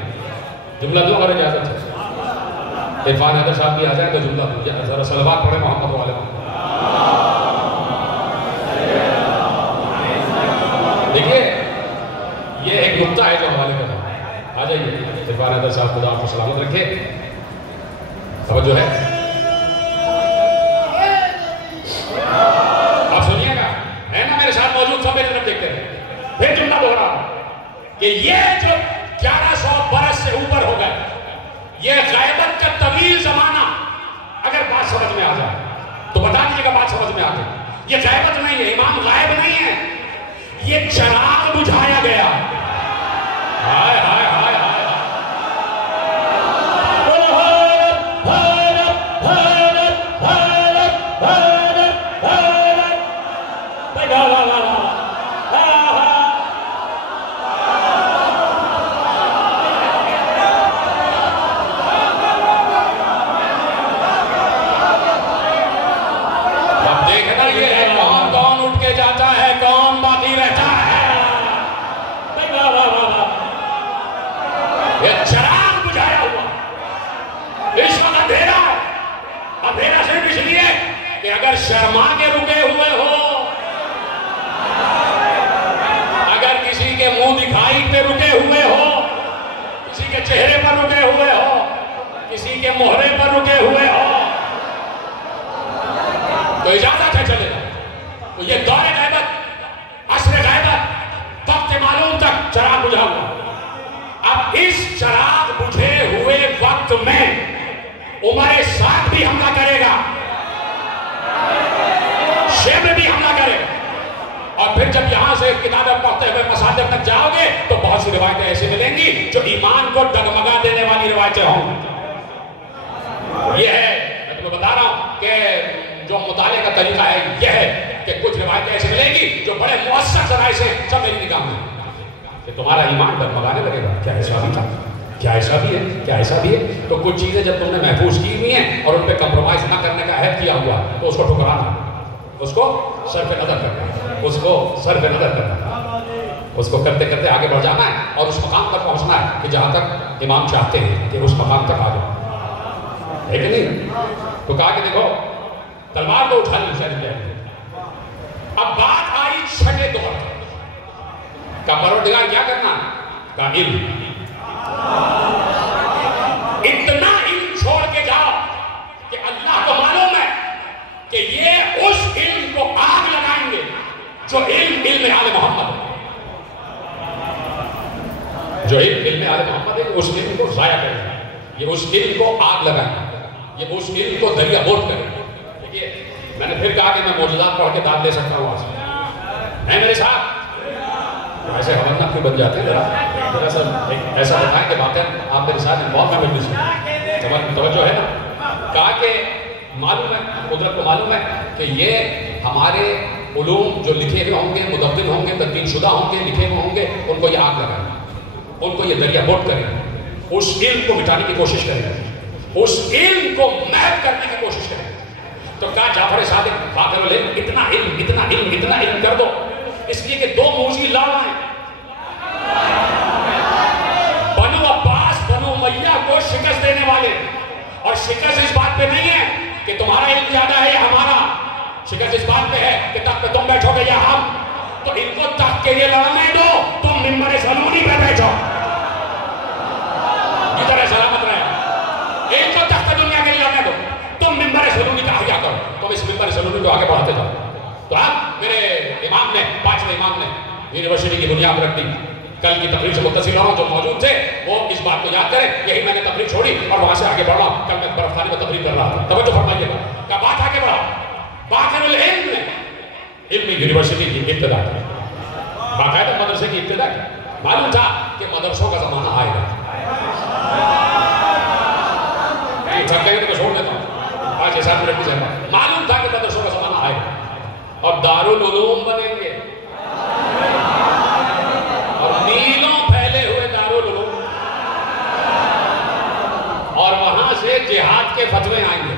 جملہ دو اگر اجازت ہے. عرفان حیدر صاحب بھی آ جائیں تو جملہ دو, ذرا صلوات پڑھیں محمد والے. دیکھیے یہ ایک نقطہ ہے جو حوالے کا ہے. آ جائیے عرفان حیدر صاحب, خدا آپ کو سلامت رکھے. توجہ ہے, آپ سنیے گا, ہے نا میرے ساتھ موجود, سب ایک طرف دیکھتے ہیں. پھر جملہ دوہرا کہ یہ جو 1100 برس سے اوپر ہو گئے, یہ غیبت کا طویل زمانہ, اگر بات سمجھ میں آ جائے تو بتا دیجیے گا بات سمجھ میں آ جائے. یہ غیبت نہیں ہے, امام غائب نہیں ہے, یہ چراغ بجھایا گیا. ہائے ہائے ہائے ہائے, کہ اگر شرما کے رکے ہوئے ہو، اگر کسی کے منہ دکھائی پہ رکے ہوئے ہو، کسی کے چہرے پر رکے ہوئے ہو، کسی کے مہرے پر رکے ہوئے ہو، تو اجازت ہے چلے جائیں۔ تو یہ دور غیبت، عصر غیبت، وقت معلوم تک چراغ بجھا ہوا۔ اب اس چراغ بجھے ہوئے وقت میں عمر سعد بھی حملہ کرے گا، شیب بھی حملہ کرے گا، اور پھر جب یہاں سے کتابیں پڑھتے ہوئے مصادر تک جاؤ گے تو بہت سی روایتیں ایسے ملیں گی جو ایمان کو ڈگمگا دینے والی روایتیں ہوں۔ یہ ہے، میں تمہیں بتا رہا ہوں کہ جو مطالعے کا طریقہ ہے یہ ہے کہ کچھ روایتیں ایسی ملیں گی جو بڑے مؤثر ذرائع سے سب میری نگاہ میں کہ تمہارا ایمان ڈگمگانے لگے گا، کیا ایسا بھی تھا، کیا ایسا بھی ہے، کیا ایسا بھی ہے۔ تو کچھ چیزیں جب تم نے محفوظ کی ہوئی ہیں اور ان پہ کمپرومائز نہ کرنے کا عہد کیا ہوا تو اس کو ٹھکرانا، اس کو صرف نظر کرنا، اس کو صرف نظر کرنا، اس کو کرتے کرتے آگے بڑھ جانا ہے اور اس مقام تک پہنچنا ہے کہ جہاں تک امام چاہتے ہیں کہ اس مقام تک آ جائے، ہے کہ نہیں؟ تو کہا کہ دیکھو تلوار تو اٹھا لی حسین نے۔ اب بات آئی چھٹے دور کا، پروردگار کیا کرنا کا علم، اتنا علم چھوڑ کے جاؤ کہ اللہ کو معلوم ہے کہ یہ اس علم کو آگ لگائیں گے جو علم آل محمد ہے، جو علم آل محمد ہے، اس علم کو ضائع کریں گے، یہ اس علم کو آگ لگائیں گے، یہ اس علم کو دریا بوٹ کریں گے۔ دیکھیے میں نے پھر کہا کہ میں معجزات پڑھ کے داد دے سکتا ہوں آج ہے میرے ساتھ، ایسے حوالنا کیوں بن جاتے ہیں؟ ذرا سا ایسا بتائیں کہ واقعہ آپ میرے ساتھ بہت میں مجلس میں توجہ ہے نا۔ کہا کہ معلوم ہے، قدرت کو معلوم ہے کہ یہ ہمارے علوم جو لکھے ہوئے ہوں گے، مدون ہوں گے، تدوین شدہ ہوں گے، لکھے ہوئے ہوں گے، ان کو یہ آگ لگائیں گے، ان کو یہ دریا بوٹ کریں گے، اس علم کو مٹانے کی کوشش کریں گے، اس علم کو محو کرنے کی کوشش کریں گے۔ تو کہا جعفر صادق فاخر العلم، اتنا علم اتنا علم اتنا علم کر دو، اس لیے کہ دو موذی لڑ رہے ہیں، بنو عباس بنو امیہ کو شکست دینے والے، اور شکست اس بات پہ نہیں ہے کہ تمہارا علم زیادہ ہے یا ہمارا، شکست اس بات پہ ہے کہ تخت پہ تم بیٹھو گے یا ہم، تو ان کو تخت کے لیے لڑنے دو، تم منبر سلونی پہ بیٹھو، ادھر سلامت رہے، ان کو تخت دنیا کے لیے لڑنے دو، تم منبر سلونی کا احیا کرو، تم اس منبر سلونی کو آگے بڑھاتے جاؤ۔ تو اب میرے امام نے، پانچویں امام نے یونیورسٹی کی بنیاد رکھ دی۔ کل کی تقریر سے متصل ہوں جو موجود تھے وہ اس بات کو یاد کریں، یہی میں نے تقریر چھوڑی اور وہاں سے آگے بڑھ رہا ہوں۔ کل میں برف خانے میں تقریر کر رہا تھا، توجہ فرمائیے گا، کہ بات آگے بڑھا، باخر العلم نے علمی یونیورسٹی کی ابتدا کی، باقاعدہ مدرسے کی ابتدا کی۔ معلوم تھا کہ مدرسوں کا زمانہ آئے گا، تھک گئے تو میں چھوڑ دیتا ہوں 5-7 منٹ کی زحمت۔ معلوم تھا کہ مدرسوں کا زمانہ آئے گا اور دارالعلوم بنیں گے، اور میلوں پھیلے ہوئے دارالعلوم، اور وہاں سے جہاد کے فتوے آئیں گے،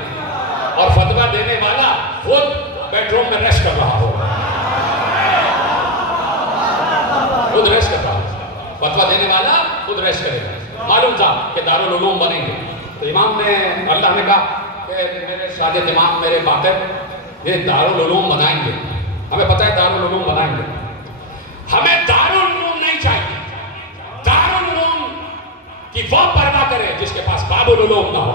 اور فتویٰ دینے والا خود بیڈ روم میں ریسٹ کر رہا ہوگا، خود ریسٹ کر رہا ہوگا، فتویٰ دینے والا خود ریسٹ کرے گا۔ معلوم تھا کہ دارالعلوم بنیں گے۔ تو امام نے، اللہ نے کہا کہ میرے ساجد امام، میرے باقر، یہ دارالعلوم بنائیں گے، ہمیں پتہ ہے دارالعلوم بنائیں گے، ہمیں دارالعلوم نہیں چاہیے، دارالعلوم کی وہ پرواہ کرے جس کے پاس باب العلوم نہ ہو۔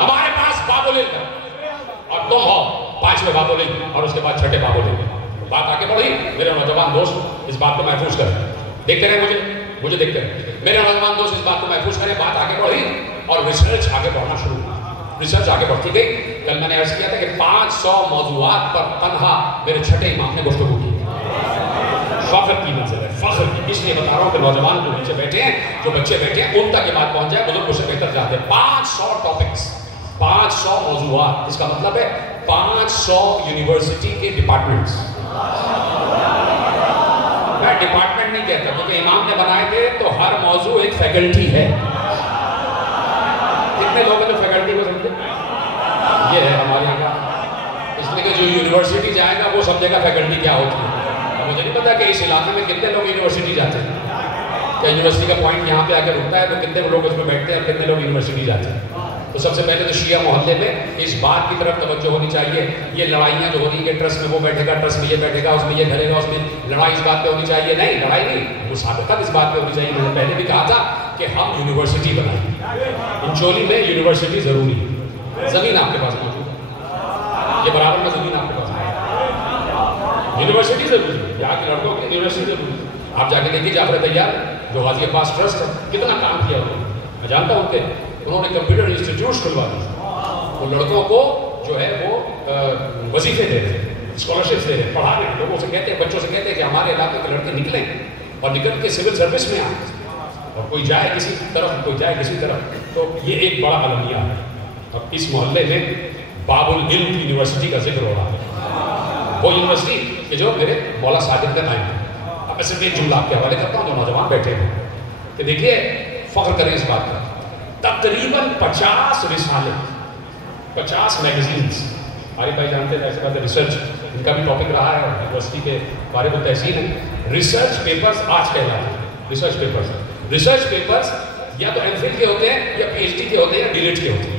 ہمارے پاس باب العلم ہے اور تم ہو 5ویں باب العلم اور اس کے بعد 6ٹھے باب العلم۔ بات آگے بڑھی، میرے نوجوان دوست اس بات کو محفوظ کریں، دیکھتے رہے مجھے دیکھتے رہے، میرے نوجوان دوست اس بات کو محفوظ کریں۔ بات آگے بڑھی اور ریسرچ آگے بڑھنا شروع ہوا، ریسرچ آگے بڑھتی گئی۔ کل میں نے عرض کیا تھا کہ 500 موضوعات پر تنہا میرے 6ٹھے امام نے گفتگو کی، فخر کی منزل ہے، فخر کی۔ اس لیے بتا رہا ہوں کہ نوجوان جو نیچے بیٹھے ہیں، جو بچے بیٹھے ہیں، ان تک یہ بات پہنچ جائے، بزرگ اسے بہتر جانتے ہیں۔ 500 ٹاپکس، 500 موضوعات، اس کا مطلب ہے 500 یونیورسٹی کے ڈپارٹمنٹس۔ میں ڈپارٹمنٹ نہیں کہتا کیونکہ امام نے بنائے تھے تو ہر موضوع ایک فیکلٹی ہے۔ کتنے لوگ ہیں جو فیکلٹی کو سمجھے؟ یہ ہے ہمارے یہاں کا، اس لیے کہ جو یونیورسٹی جائے گا وہ سمجھے گا فیکلٹی کیا ہوتی ہے۔ مجھے نہیں پتا کہ اس علاقے میں کتنے لوگ یونیورسٹی جاتے ہیں، کیا یونیورسٹی کا پوائنٹ یہاں پہ آ کے رکتا ہے تو کتنے لوگ اس میں بیٹھتے ہیں اور کتنے لوگ یونیورسٹی جاتے ہیں۔ تو تو سب سے پہلے تو شیعہ محلے میں اس بات کی طرف توجہ ہونی چاہیے. یہ لڑائیاں جو ہو رہی ہیں کہ ٹرسٹ میں وہ بیٹھے گا, ٹرسٹ میں یہ بیٹھے گا, اس میں یہ گھرے گا, اس میں لڑائی اس بات پہ ہونی چاہیے. نہیں, لڑائی نہیں, مسابقت اس بات پہ ہونی چاہیے. میں نے پہلے بھی کہا تھا کہ ہم یونیورسٹی بنائیں. انچولی میں یونیورسٹی ضروری ہے. زمین آپ کے پاس موجود ہے, یہ برابر میں زمین آپ کے پاس ہے. یونیورسٹی ضروری ہے, یہاں کے لڑکوں کی یونیورسٹی ضروری ہے. آپ جا کے دیکھیے جعفر طیار جو غازی عباس ٹرسٹ ہے, کتنا کام کیا انہوں نے. میں جانتا ہوں کہ انہوں نے کمپیوٹر انسٹیٹیوٹس کھلوا دی. وہ لڑکوں کو جو ہے وہ وظیفے دے رہے ہیں, اسکالرشپس دے رہے ہیں, پڑھا رہے ہیں. لوگوں سے کہتے ہیں, بچوں سے کہتے ہیں کہ ہمارے علاقے کے لڑکے نکلیں اور نکل کے سول سروس میں آئیں, اور کوئی جائے کسی طرف, کوئی جائے کسی طرف. تو یہ ایک بڑا المیہ ہے. اور اس محلے میں باب العلم کی یونیورسٹی کا ذکر ہو رہا ہے. وہ یونیورسٹی کہ جو میرے مولا ساجد کا قائم ہے. اب میں صرف ایک جملہ آپ کے حوالے کرتا ہوں جو نوجوان بیٹھے ہیں کہ دیکھیے فخر کریں اس بات کا. تقریباً 50 رسالے, 50 میگزینس. ہمارے بھائی جانتے ہیں ایسے بات ہے, ریسرچ ان کا بھی ٹاپک رہا ہے اور یونیورسٹی کے بارے میں تحصیل ہے. ریسرچ پیپرز آج کہلاتے ہیں ریسرچ پیپرز. ریسرچ پیپرز یا تو ایم فل کے ہوتے ہیں یا پی ایچ ڈی کے ہوتے ہیں یا ڈی ایڈ کے ہوتے ہیں.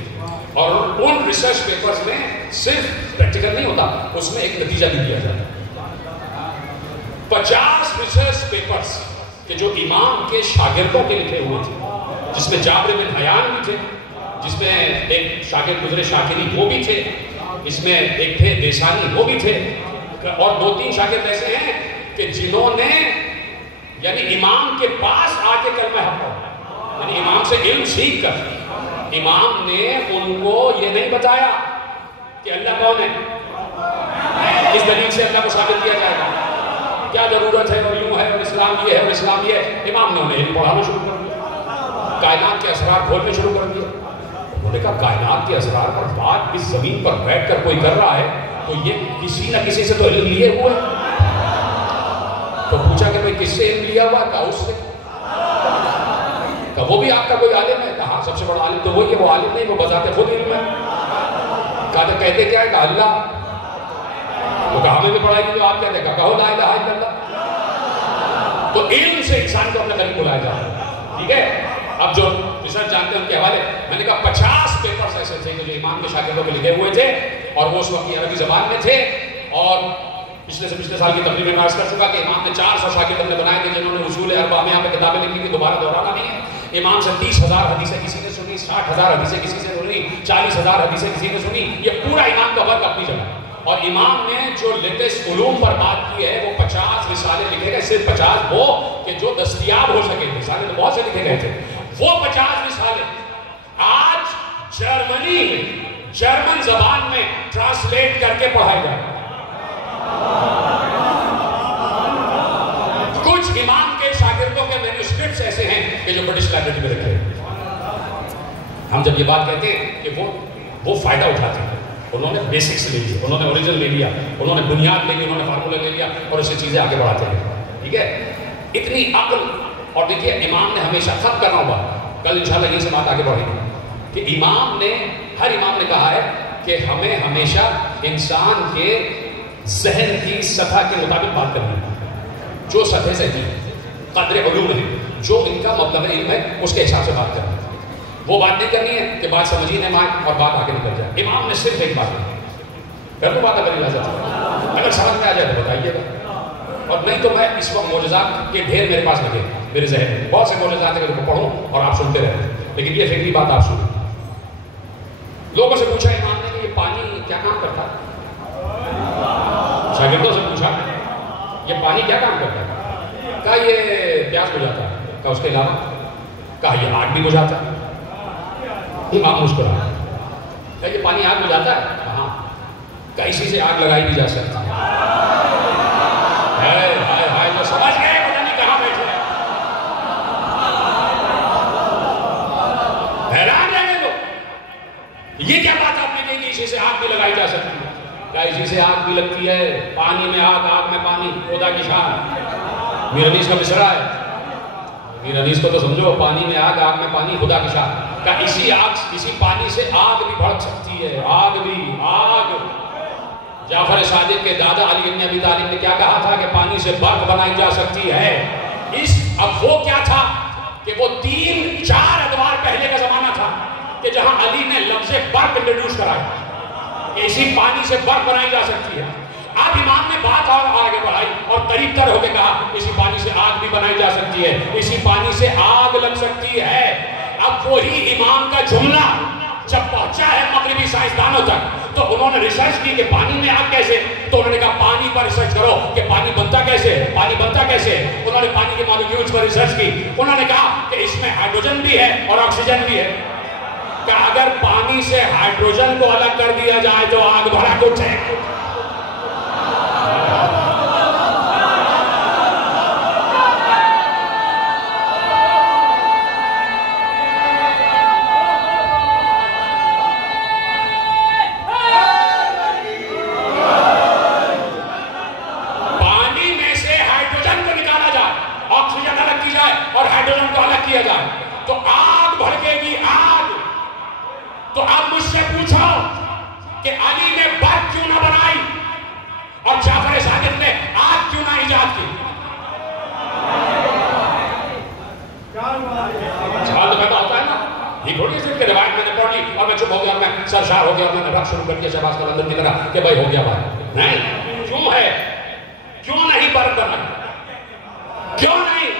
اور ان ریسرچ پیپرز میں صرف پریکٹیکل نہیں ہوتا, اس میں ایک نتیجہ بھی دیا جاتا ہے. 50 ریسرچ پیپرز کہ جو امام کے شاگردوں کے لکھے ہوئے تھے, جس میں جابر بن حیان بھی تھے, جس میں ایک شاگرد گزرے شاکری وہ بھی تھے, اس میں ایک تھے دیسانی وہ بھی تھے, اور 2-3 شاگرد ایسے ہیں کہ جنہوں نے یعنی امام کے پاس آ کے کلمہ حق پڑھا, یعنی امام سے علم سیکھ کر امام نے ان کو یہ نہیں بتایا کہ اللہ کون ہے, کس دلیل سے اللہ کو ثابت کیا جائے گا, کیا ضرورت ہے, اور یوں ہے, اور اسلام یہ ہے, اور اسلام یہ ہے. امام نے انہیں علم پڑھانا شروع کر دیا, کائنات کے اسرار کھولنے شروع کر دیا. انہوں نے کہا کائنات کے اسرار پر بات اس زمین پر بیٹھ کر کوئی کر رہا ہے تو یہ کسی نہ کسی سے تو علم لیے ہوئے. تو پوچھا کہ بھائی کس سے علم لیا ہوا؟ کہا اس سے. کہا وہ بھی آپ کا کوئی عالم ہے؟ کہا سب سے بڑا عالم تو وہی ہے. وہ عالم نہیں, وہ بذات خود علم ہے. کہا تو کہتے کیا ہے؟ کہا اللہ. تو کہا ہمیں بھی پڑھائی کی جو آپ کہتے ہیں, کہو لا الہ الا اللہ. تو علم سے انسان کو اپنے قریب بلایا جاتا ہے. ٹھیک ہے, اب جو ریسرچ جانتے ہیں ان کے حوالے میں نے کہا 50 پیپرز ایسے تھے جو امام کے شاگردوں کے لکھے ہوئے تھے, اور وہ اس وقت کی عربی زبان میں تھے. اور پچھلے سے پچھلے سال کی تقریب میں عرض کر چکا کہ امام نے 400 شاگرد نے بنائے تھے جنہوں نے اصول اربع میں یہاں پہ کتابیں لکھی تھی, دوبارہ دہرانا نہیں ہے. امام سے 30,000 حدیثیں کسی نے سنی, 60,000 حدیثیں کسی سے سنی, 40,000 حدیثیں کسی نے سنی. یہ پورا امام کا ورک اپنی جگہ. اور امام نے جو لیٹسٹ علوم پر بات کی ہے وہ 50 رسالے لکھے گئے, صرف 50 وہ کہ جو دستیاب ہو سکے. رسالے تو بہت سے لکھے گئے تھے, وہ 50 رسالے آج جرمنی میں جرمن زبان میں ٹرانسلیٹ کر کے پڑھائے جائے. کچھ امام کے شاگردوں کے مینوسکرپٹس ایسے ہیں کہ جو برٹش لائبریری میں رکھے ہیں. ہم جب یہ بات کہتے ہیں کہ وہ فائدہ اٹھاتے ہیں, انہوں نے بیسکس لے لیا, انہوں نے اوریجن لے لیا, انہوں نے بنیاد لے لی, انہوں نے فارمولہ لے لیا, اور اسے چیزیں آگے بڑھاتے ہیں. ٹھیک ہے, اتنی عقل. اور دیکھیے امام نے ہمیشہ ختم کرنا ہوا, کل انشاءاللہ یہ سے بات آگے بڑھے گی کہ امام نے, ہر امام نے کہا ہے کہ ہمیں ہمیشہ انسان کے ذہن کی سطح کے مطابق بات کرنی ہے. جو سطح سے ہے, قدر علوم ہے, جو ان کا مطلب علم ہے, اس کے حساب سے بات کرنی ہے. وہ بات نہیں کرنی ہے کہ بات سمجھ ہی نہیں آئے اور بات آگے نکل جائے. امام نے صرف ایک بات کی, کر دو بات اگر اجازت ہے, اگر سمجھ میں آ جائے تو بتائیے گا, اور نہیں تو میں اس وقت معجزات کے ڈھیر میرے پاس لگے, میرے ذہن میں بہت سے معجزات ہیں کہ پڑھوں اور آپ سنتے رہتے, لیکن یہ فکری بات آپ سنیں. لوگوں سے پوچھا امام نے کہ یہ پانی کیا کام کرتا ہے, شاگردوں سے پوچھا یہ پانی کیا کام کرتا ہے, کہا یہ پیاس بجھاتا ہے. کہا اس کے علاوہ, کہا یہ آگ بھی بجھاتا ہے. امام مسکرا, کہا یہ پانی آگ بجھاتا ہے, ہاں. کہا اسی سے آگ لگائی بھی جا سکتی ہے. ہائے ہائے ہائے, جو سمجھ گئے پتہ نہیں کہاں بیٹھے, حیران رہ گئے لوگ. یہ کیا بات آپ نے کہی کہ اسی سے آگ بھی لگائی جا سکتی ہے. کہا اسی سے آگ بھی لگتی ہے, پانی میں آگ, آگ میں پانی, خدا کی شان. میر انیس کا مصرع ہے, میر انیس کو تو سمجھو, پانی میں آگ, آگ میں پانی, خدا کی شان. کہ اسی آگ, اسی پانی سے آگ بھی بھڑک سکتی ہے, آگ بھی, آگ. جعفر صادق کے دادا علی بن ابی طالب نے کیا کہا تھا کہ پانی سے برف بنائی جا سکتی ہے. اب وہ کیا تھا کہ وہ 3-4 ادوار پہلے کا زمانہ تھا, کہ جہاں علی نے لفظ برق انٹروڈیوس کرایا کہ اسی پانی سے برق بنائی جا سکتی ہے. اب امام نے بات اور آگے بڑھائی اور قریب تر ہو کے کہا اسی پانی سے آگ بھی بنائی جا سکتی ہے, اسی پانی سے آگ لگ سکتی ہے. اب وہی امام کا جملہ جب پہنچا ہے مغربی سائنسدانوں تک تو انہوں نے ریسرچ کی کہ پانی میں آگ کیسے, تو انہوں نے کہا پانی پر ریسرچ کرو کہ پانی بنتا کیسے, پانی بنتا کیسے. انہوں نے پانی کے مالیکیولز پر ریسرچ کی. انہوں نے کہا کہ اس میں ہائیڈروجن بھی ہے اور آکسیجن بھی ہے, کہ اگر پانی سے ہائیڈروجن کو الگ کر دیا جائے تو آگ بھڑک اٹھے. تو آپ مجھ سے پوچھو کہ علی نے برق کیوں نہ بنائی اور جعفر صادق نے آگ کیوں نہ ایجاد کی. سوال تو پیدا ہوتا ہے نا, یہ تھوڑی سی کہ روایت میں نے پڑھ لی اور میں چپ ہو گیا, میں سرشار ہو گیا اور میں نے رقص شروع کر دیا شہباز قلندر کی طرح کہ بھائی ہو گیا بات. نہیں, کیوں ہے, کیوں نہیں برق بنائی, کیوں نہیں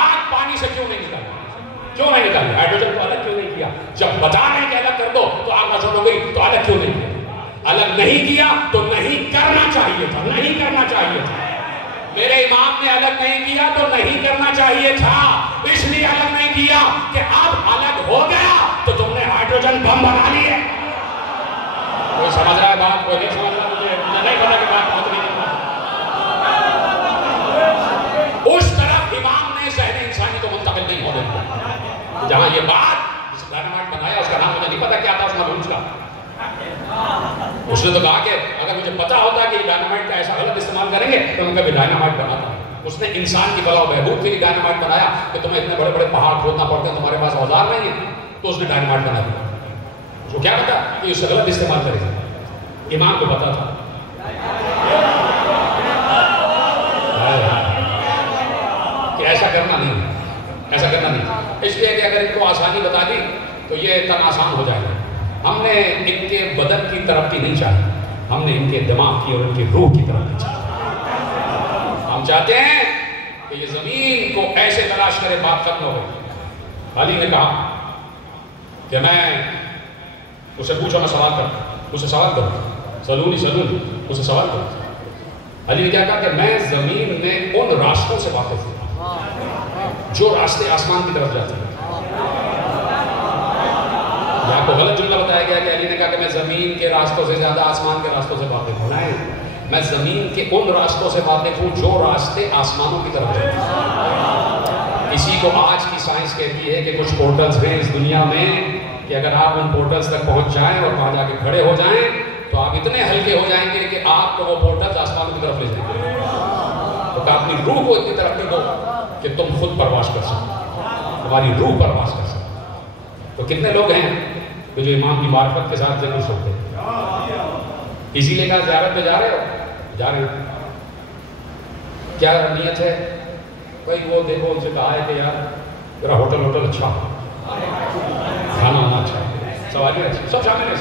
آگ پانی سے کیوں نہیں نکالی, کیوں نہیں نکالی, ہائیڈروجن کو الگ کیوں نہیں کیا. جب بتا رہے ہیں کہ الگ کر دو تو آگ نشر ہو گئی, تو الگ کیوں نہیں کیا. الگ نہیں کیا تو نہیں کرنا چاہیے تھا, نہیں کرنا چاہیے تھا. میرے امام نے الگ نہیں کیا تو نہیں کرنا چاہیے تھا, اس لیے الگ نہیں کیا کہ اب الگ ہو گیا تو تم نے ہائیڈروجن بم بنا لی ہے. کوئی سمجھ رہا ہے بات, کوئی نہیں سمجھ رہا, مجھے نہیں پتا کہ بات بہت نہیں. اس طرف امام نے ذہن انسانی کو منتقل نہیں ہونے دیا. جہاں یہ بات ڈائنامائٹ بنایا اس کا نام مجھے نہیں پتا کیا تھا اس ملوچ کا. اس نے تو کہا کہ اگر مجھے پتا ہوتا کہ یہ ڈائنامائٹ کا ایسا غلط استعمال کریں گے تو میں کبھی ڈائنامائٹ بناتا. اس نے انسان کی فلاح و بہبود کے لیے ڈائنامائٹ بنایا کہ تمہیں اتنے بڑے بڑے پہاڑ کھودنا پڑتے ہیں, تمہارے پاس اوزار نہیں ہے, تو اس نے ڈائنامائٹ بنا دیا. اس کو کیا پتا کہ اس سے غلط استعمال کرے گا. امام کو پتا تھا. کہ ایسا کرنا نہیں, ایسا کرنا نہیں. اس لیے کہ اگر ان کو آسانی بتا دی تو یہ تن آسان ہو جائے گا. ہم نے ان کے بدن کی ترقی نہیں چاہی, ہم نے ان کے دماغ کی اور ان کی روح کی ترقی چاہی. ہم چاہتے ہیں کہ یہ زمین کو ایسے تلاش کرے بات ختم ہو گئی. علی نے کہا کہ میں اسے پوچھو, میں سوال کرتا, اسے سوال کرتا, سلونی سلونی, اسے سوال کرتا. علی نے کیا کہا کہ میں زمین میں ان راستوں سے واقف ہوں جو راستے آسمان کی طرف جاتے ہیں. آپ کو غلط جملہ بتایا گیا کہ علی نے کہا کہ میں زمین کے راستوں سے زیادہ آسمان کے راستوں سے واقف ہوں. نہیں, میں زمین کے ان راستوں سے واقف ہوں جو راستے آسمانوں کی طرف جاتے ہیں. اسی کو آج کی سائنس کہتی ہے کہ کچھ پورٹلز ہیں اس دنیا میں کہ اگر آپ ان پورٹلز تک پہنچ جائیں اور وہاں جا کے کھڑے ہو جائیں تو آپ اتنے ہلکے ہو جائیں گے کہ آپ کو وہ پورٹلز آسمانوں کی طرف لے جائیں گے. تو کہ اپنی روح کو اتنی ترقی دو کہ تم خود پرواز کر سکو, تمہاری روح پرواز کر سکو. تو کتنے لوگ ہیں کہ جو امام کی معرفت کے ساتھ ذکر سنتے ہیں. اسی لیے کہا زیارت پہ جا رہے ہو, جا رہے ہو, کیا نیت ہے؟ بھائی وہ دیکھو ان سے کہا ہے کہ یار میرا ہوٹل اچھا ہو, کھانا وانا اچھا, سواریاں اچھی, سب شامل ہیں,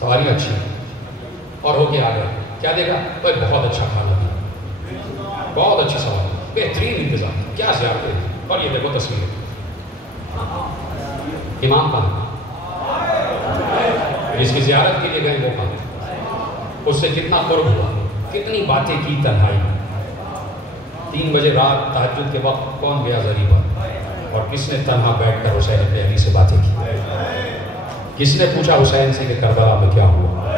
سواریاں اچھی, اور ہو کے آ گئے. کیا دیکھا؟ بھائی بہت اچھا کھانا دیا, بہت اچھی سواری, بہترین انتظام, کیا زیارت ہے. اور یہ دیکھو تصویر, امام کہاں, جس کی زیارت کے لیے گئے وہ کہاں, اس سے کتنا قرب ہوا, کتنی باتیں کی تنہائی. 3 بجے رات تہجد کے وقت کون گیا زریبہ, اور کس نے تنہا بیٹھ کر حسین ابن علی سے باتیں کی. کس نے پوچھا حسین سے کہ کربلا میں کیا ہوا.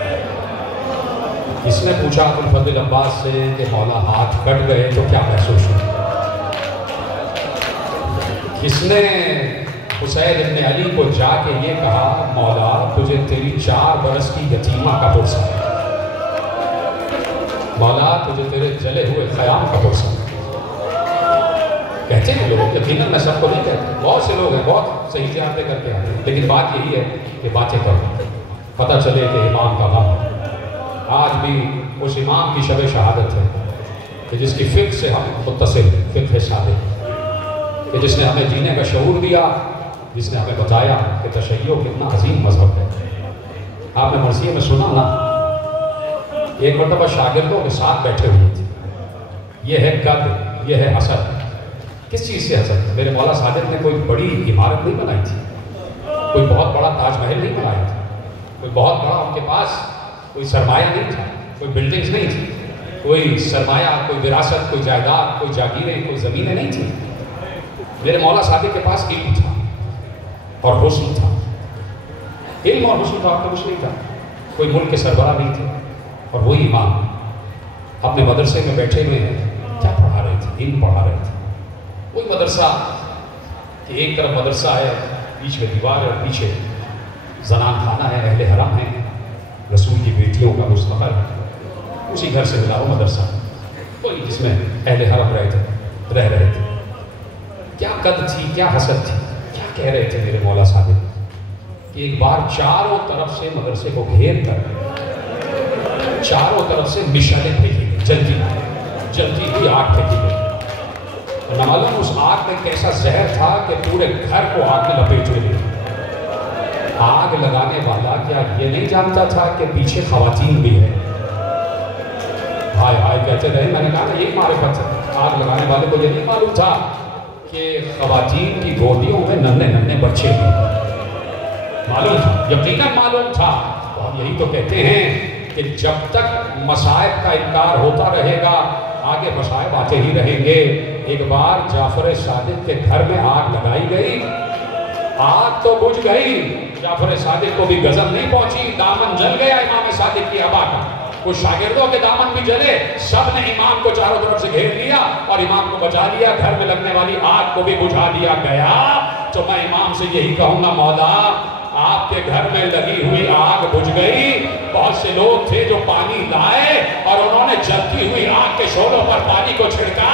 کس نے پوچھا ابوالفضل عباس سے کہ مولا ہاتھ کٹ گئے تو کیا محسوس ہوا. کس نے حسین ابن علی کو جا کے یہ کہا مولا تجھے تیری 4 برس کی یتیمہ کا پرسا ہے, مولا تجھے تیرے جلے ہوئے خیام کا پرسا ہے. کہتے ہیں لوگ, یقیناً میں سب کو نہیں کہتا, بہت سے لوگ ہیں بہت صحیح زیارتیں کر کے آتے ہیں, لیکن بات یہی ہے کہ باتیں کرو, پتہ چلے کہ امام کا غم ہے. آج بھی اس امام کی شب شہادت ہے کہ جس کی فقہ سے ہم متصل, فقہ صادق, کہ جس نے ہمیں جینے کا شعور دیا, جس نے ہمیں بتایا کہ تشیع کتنا عظیم مذہب ہے. آپ نے مرثیے میں سنا نا، ایک مرتبہ شاگردوں کے ساتھ بیٹھے ہوئے تھے. یہ ہے قد، یہ ہے اثر. کس چیز سے حسد؟ میرے مولا صادق نے کوئی بڑی عمارت نہیں بنائی تھی، کوئی بہت بڑا تاج محل نہیں بنایا تھا، کوئی بہت بڑا ان کے پاس کوئی سرمایہ نہیں تھا، کوئی بلڈنگز نہیں تھی، کوئی سرمایہ، کوئی وراثت، کوئی جائیداد، کوئی جاگیریں، کوئی زمینیں نہیں تھیں. میرے مولا صادق کے پاس علم تھا اور حسن تھا. علم اور حسن تو آپ کا کچھ نہیں تھا. کوئی ملک کے سربراہ نہیں تھے، اور وہی امام اپنے مدرسے میں بیٹھے ہوئے ہیں. کیا پڑھا رہے تھے؟ علم پڑھا رہے تھے. وہی مدرسہ کہ ایک طرف مدرسہ ہے، بیچ میں دیوار ہے، اور پیچھے زنان خانہ ہے، اہل حرم ہے، رسول کی بیٹیوں کا مستقبل. اسی گھر سے ملا وہ مدرسہ، وہی جس میں اہل حرم رہ رہے تھے. کیا قد تھی، کیا حسد تھی، کیا کہہ رہے تھے میرے مولا صادق کہ ایک بار چاروں طرف سے مدرسے کو گھیر کر چاروں طرف سے مشعلیں پھینکی گئی، جلتی ہوئی آگ پھینکی گئی. نہ معلوم اس آگ میں کیسا زہر تھا کہ پورے گھر کو آگ میں لپیٹ لیا. آگ لگانے والا کیا یہ نہیں جانتا تھا کہ پیچھے خواتین بھی ہے؟ ہائے ہائے کہتے رہے. میں نے کہا نا یہ معرفت ہے. آگ لگانے والے کو یہ نہیں معلوم تھا کہ خواتین کی گودیوں میں ننھے بچے بھی. معلوم تھا، یقیناً معلوم تھا. اور یہی تو کہتے ہیں کہ جب تک مصائب کا انکار ہوتا رہے گا آگے مصائب آتے ہی رہیں گے. ایک بار جعفر صادق کے گھر میں آگ لگائی گئی، آگ تو بجھ گئی، جعفر صادق کو بھی غضب نہیں پہنچی. دامن جل گیا امام صادق کی ابا کا. کچھ شاگردوں کے دامن بھی جلے. سب نے امام کو چاروں طرف سے گھیر لیا اور امام کو بچا لیا. گھر میں لگنے والی آگ کو بھی بجھا دیا گیا. تو میں امام سے یہی کہوں گا، مولا آپ کے گھر میں لگی ہوئی آگ بجھ گئی. بہت سے لوگ تھے جو پانی لائے اور انہوں نے جلتی ہوئی آگ کے شعلوں پر پانی کو چھڑکا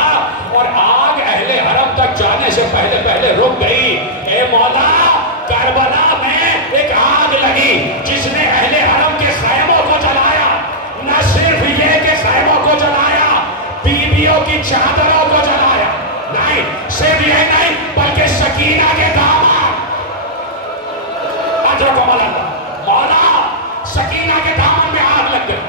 اور آگ اہل حرم تک جانے سے پہلے رک گئی. اے مولا، کربلا میں ایک آگ لگی جس نے اہل حرم کے خیموں کو جلایا. نہ صرف یہ کہ خیموں کو جلایا، بیویوں کی چادروں کو جلایا. نہیں، صرف یہ نہیں بلکہ سکینہ کے دامن، مولا سکینہ کے دامن میں آگ لگ گئی.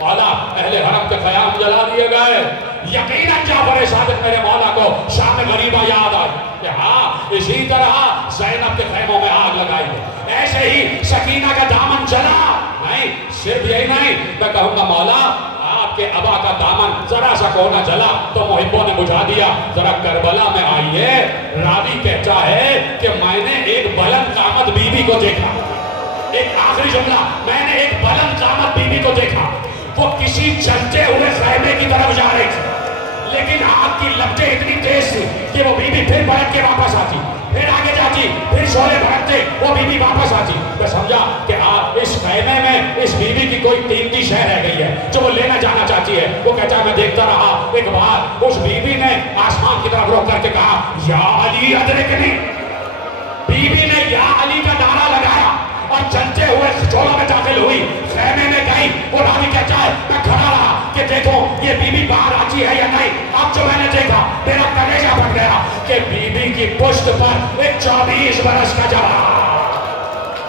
مولا اہل حرم کے خیام جلا دیے گئے. یقیناً جعفر صادق میرے مولا کو شام غریبہ یاد آئی کہ ہاں اسی طرح زینب کے خیموں میں آگ لگائی گئی. ایسے ہی سکینہ کا دامن جلا. نہیں، صرف یہی نہیں، میں کہوں گا مولا آپ کے ابا کا دامن ذرا سا کونا جلا تو محبوں نے بجھا دیا. ذرا کربلا میں آئیے. راوی کہتا ہے کہ میں نے ایک بلند قامت بی بی کو دیکھا. ایک آخری جملہ، میں نے ایک بلند قامت بی بی کو دیکھا. وہ کسی جلتے ہوئے خیمے کی طرف جا رہی تھی، لیکن آگ کی لپٹیں اتنی تیز تھی کہ وہ بی بی پھر پلٹ کے واپس آتی، پھر آگے جاتی، پھر شعلے بھڑکتے، وہ بی بی واپس آتی. میں سمجھا کہ آپ اس خیمے میں اس بی بی کی کوئی قیمتی شے رہ گئی ہے جو وہ لینا جانا چاہتی ہے. وہ کہتا ہے میں دیکھتا رہا. ایک بار اس بی بی نے آسمان کی طرف روک کر کے کہا، یا علی ادرکنی. بی بی نے یا علی کا نعرہ لگایا اور چلتے ہوئے چولوں میں داخل ہوئی، خیمے میں گئی. وہ راوی کہتا ہے میں کھڑا رہا کہ دیکھو یہ بی بی باہر آتی ہے یا نہیں. اب جو میں نے دیکھا میرا کلیجہ پھٹ گیا کہ بی بی کی پشت پر ایک 24 برس کا جوان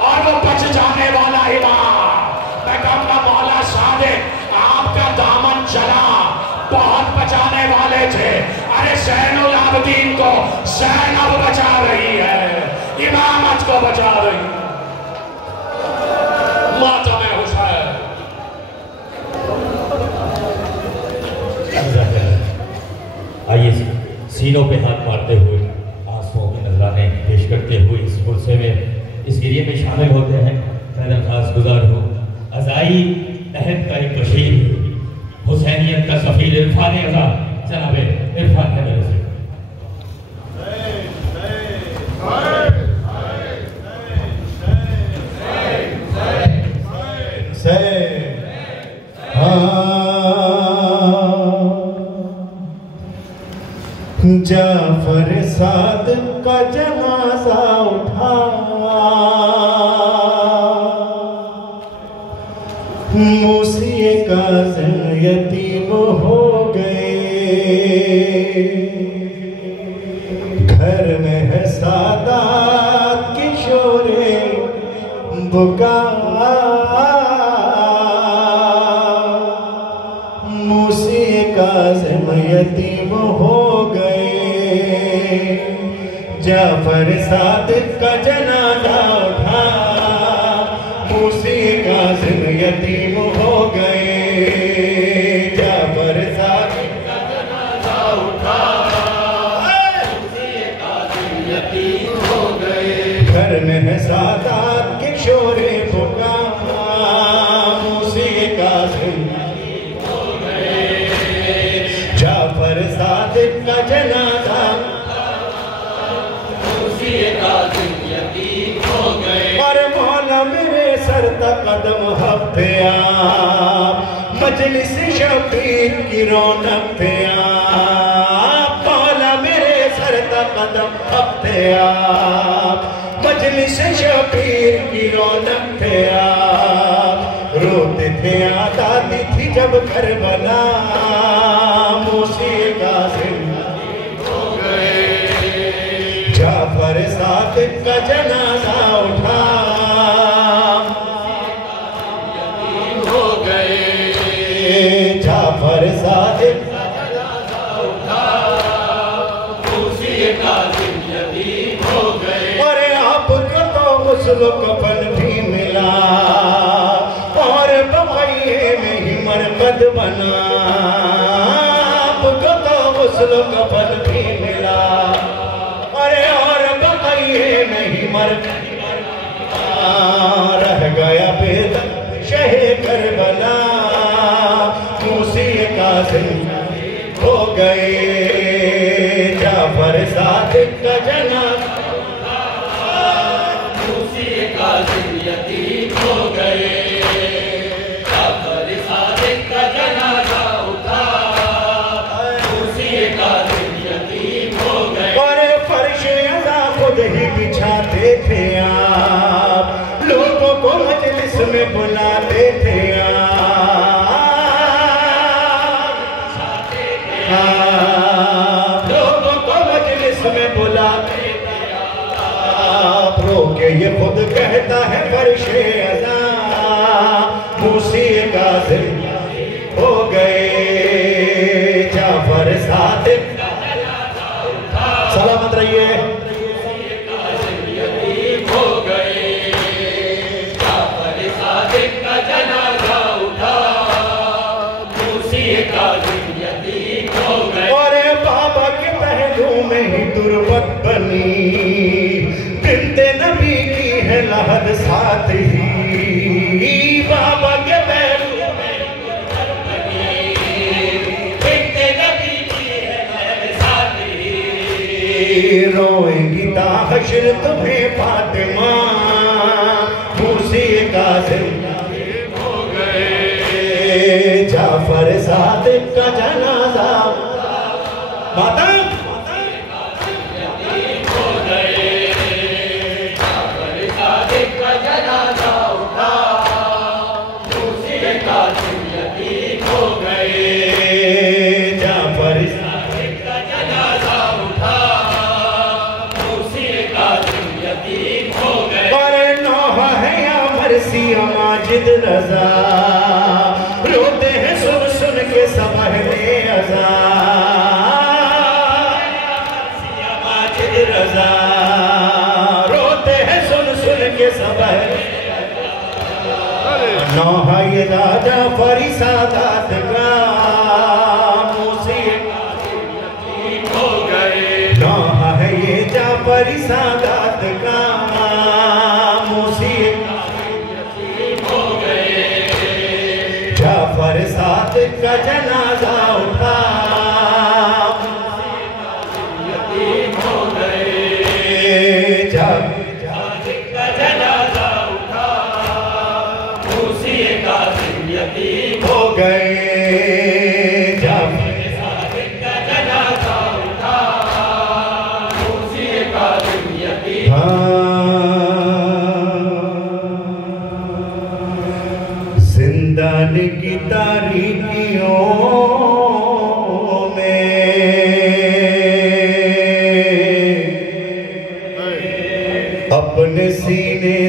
اور وہ بچ جانے والا امام. میں کہوں گا مولا صادق آپ کا دامن جلا، بہت بچانے والے تھے. ارے زین العابدین کو زینب بچا رہی ہے، امامت کو بچا رہی ہے. ماتم حسین. آئیے سینوں پہ ہاتھ مارتے ہوئے آنسوؤں کے نذرانے پیش کرتے ہوئے اس پرسے میں اس گریے میں شامل ہوتے ہیں. میں درخواست گزار ہوں ازائی عہد کا ایک بشیر، حسینیت کا سفیر عرفان ازا جناب عرفان کے میرے سے. جعفر صادق کا جنازہ اٹھا، موسیٰ کاظم یتیم ہو گئے. گھر میں ہے سادات بکا موسی کاظم یتیم ہو گئے جعفر صادق کا جنازہ اٹھا موسی کاظم یتیم ہو گئے جعفر صادق کا جنازہ اٹھا موسی کاظم یتیم ہو گئے گھر میں ہے سادات کے شور بکا موسی کاظم جعفر صادق کا جنازہ موسی کاظم یتیم ہو گئے اور مولا میرے سر تک قدم ہفتے آپ مجلس شبیر کی رونق تھے آپ مولا میرے سر تک قدم ہفتے آپ مجلس شبیر کی رونق تھے آپ روتے تھے یاد آتی تھی جب کربلا موسی کاظم ہو گئے جعفر صادق کا جنازہ اٹھا ہو گئے جعفر صادق کا جنازہ اٹھا موسی کاظم یتیم ہو گئے اور آپ کو تو غسل و کفن بھی ملا اور بقیے میں ہی مرقد بنا آپ کو تو غسل و کفن بھی ملا اور بقیے میں ہی مرقد بنا رہ گیا بے دم شہ کربلا موسی کاظم ہو گئے جعفر صادق کا جنازہ موسی کاظم یتیم ہو گئے جعفر صادق کا جنازہ اٹھا موسی کاظم یتیم ہو گئے اور فرش عزا خود ہی بچھاتے تھے آپ لوگوں کو مجلس میں بلاتے تھے آپ لوگوں کو مجلس میں بلاتے تھے آپ رو کے یہ خود کہتا ہے فرش عزا موسی کاظم ہو گئے جعفر صادق کا جنازہ اٹھا سلامت رہیے موسی کاظم یتیم ہو گئے جعفر صادق کا جنازہ اٹھا موسی کاظم یتیم ہو گئے اور بابا کے پہلو میں ہی تربت بنی بنت نبی کی ہے لحد ساتھ ہی بابا کے پہلو میں ہی تربت بنی بنت نبی کی ہے لحد ساتھ ہی روئیں گی تا حشر تمہیں فاطمہ موسی کاظم ہو گئے جعفر صادق کا جنازہ ماتم ماجد رضا روتے ہیں سن سن کے سب اہل عزا ماجد رضا روتے ہیں سن سن کے سب اہل نوحہ یہ راجہ فری سادات کا موسی یتیم ہو گئے نوحہ ہے یہ جعفری سادات کا موسی جعفر صادق کا جنازہ اٹھا یتیم ہو گئے جعفر صادق کا جنازہ اٹھا موسی کاظم یتیم ہو گئے جعفر صادق کا جنازہ اٹھا موسی کاظم یتیم زندان کی تاریکیوں میں اپنے سینے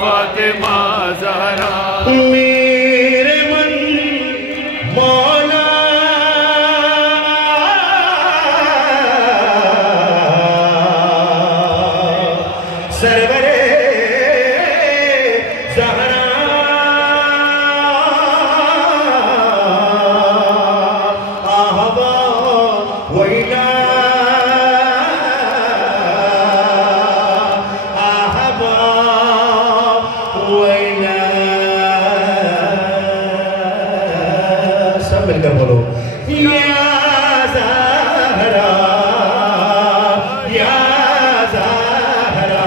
فاطمہ زہرا میرے من مولا سرور زہرا آہبا ویلا آہبا ویلا سب مل کر بولو یا زہرا یا زہرا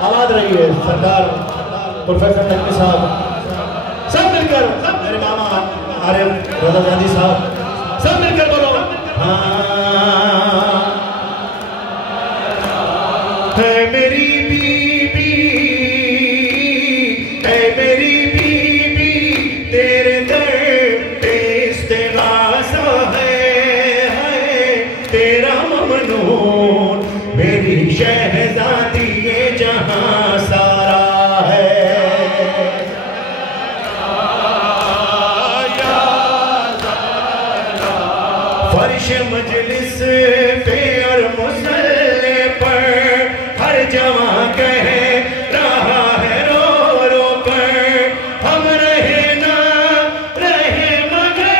آباد رہیے سردار پروفیسر نقوی صاحب سب مل کر میرے ماما عارف رضا جاندی صاحب سب مل کر بولو ہے میری بی بی ہے میری بی بی تیرے در پہ استغاثہ ہے تیرا ممنون میری شہزادی یہ جہاں سارا ہے فرش مجلس پہ اور مسلح پر ہر جوان کہے رہا ہے رو رو کر ہم رہے نہ رہے مگر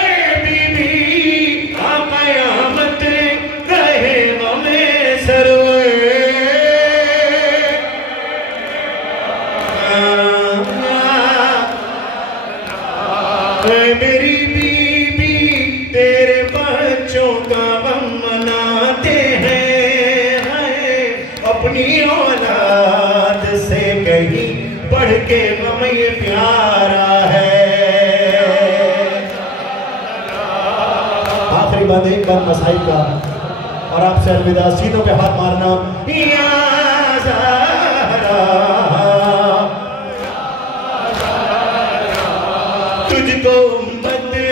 بی بی قیامت رہے ہمیں سرور اے میری بی بی تیرے بچوں کا غم مناتے ہیں اپنی اولاد سے کہیں بڑھ کے غم یہ پیارا ہے آخری بات ایک بار مسائل کا اور آپ سے الوداع سینوں پہ ہاتھ مارنا یا زہرا تجھ کو امت نے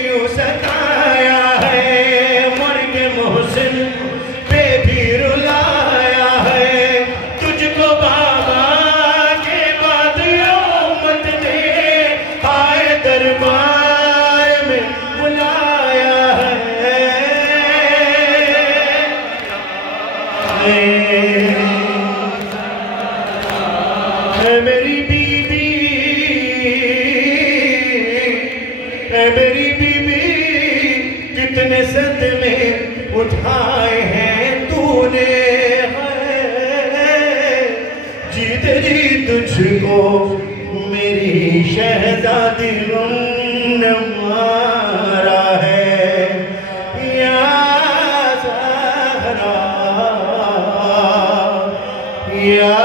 یوں ستایا ہے مرگ محسن پہ بھی رلایا ہے تجھ کو بابا کے بعد امت نے آئے دربار میں بلایا ہے میری بی بی میری بی بی کتنے صدمے اٹھائے ہیں تو نے جیت جی تجھ کو میری شہزادی نے مارا ہے یا زہرا یا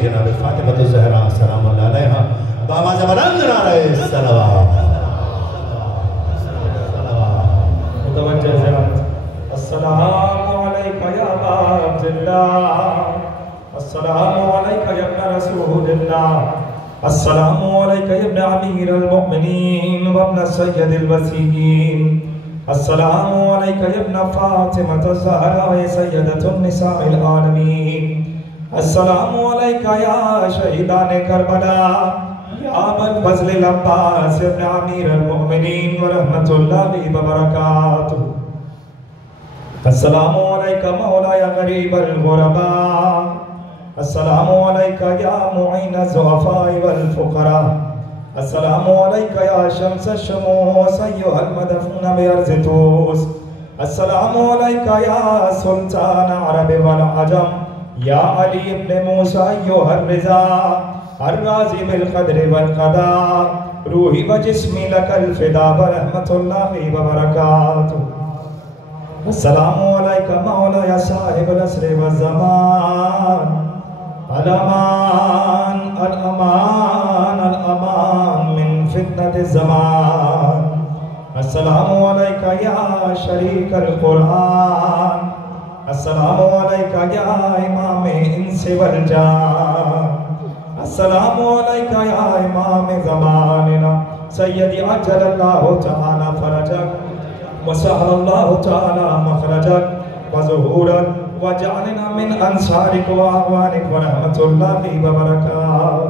جناب فاطمہ الزہرا سلام اللہ علیہا بابا زبرند نعرہ صلوات متوجہ زیارت السلام علیکہ یا ابا عبداللہ السلام علیکہ یا ابن رسول اللہ السلام علیکہ یا ابن امیر المؤمنین وابن سید الوسیین السلام علیکہ یا ابن فاطمہ الزہرا سیدۃ النساء العالمین السلام علیکہ یا شہیدان کربلا یا من فضل العباس ابن امیر المؤمنین ورحمت اللہ وبرکاتہ السلام علیکہ مولا یا غریب الغرباء السلام علیکہ یا معین الضعفاء والفقراء السلام علیکہ یا شمس الشموس ایہا المدفون بارض طوس السلام علیکہ یا سلطان عرب والعجم یا علی ابن موسیٰ ایوہ الرضا الرازی بالقدر والقضاء روحی و جسمی لک الفدا برحمت اللہ وبرکاتہ السلام علیکہ مولا یا صاحب العصر والزمان الامان الامان الامان من فتنة الزمان السلام علیکہ یا شریک القرآن السلام علیکہ یا امام انس والجان السلام علیکہ یا امام زماننا سيدي عجل الله تعالى فرجك وسهل الله تعالى مخرجك وظهورك وجعلنا من أنصارك وأعوانك ورحمة الله وبركاته.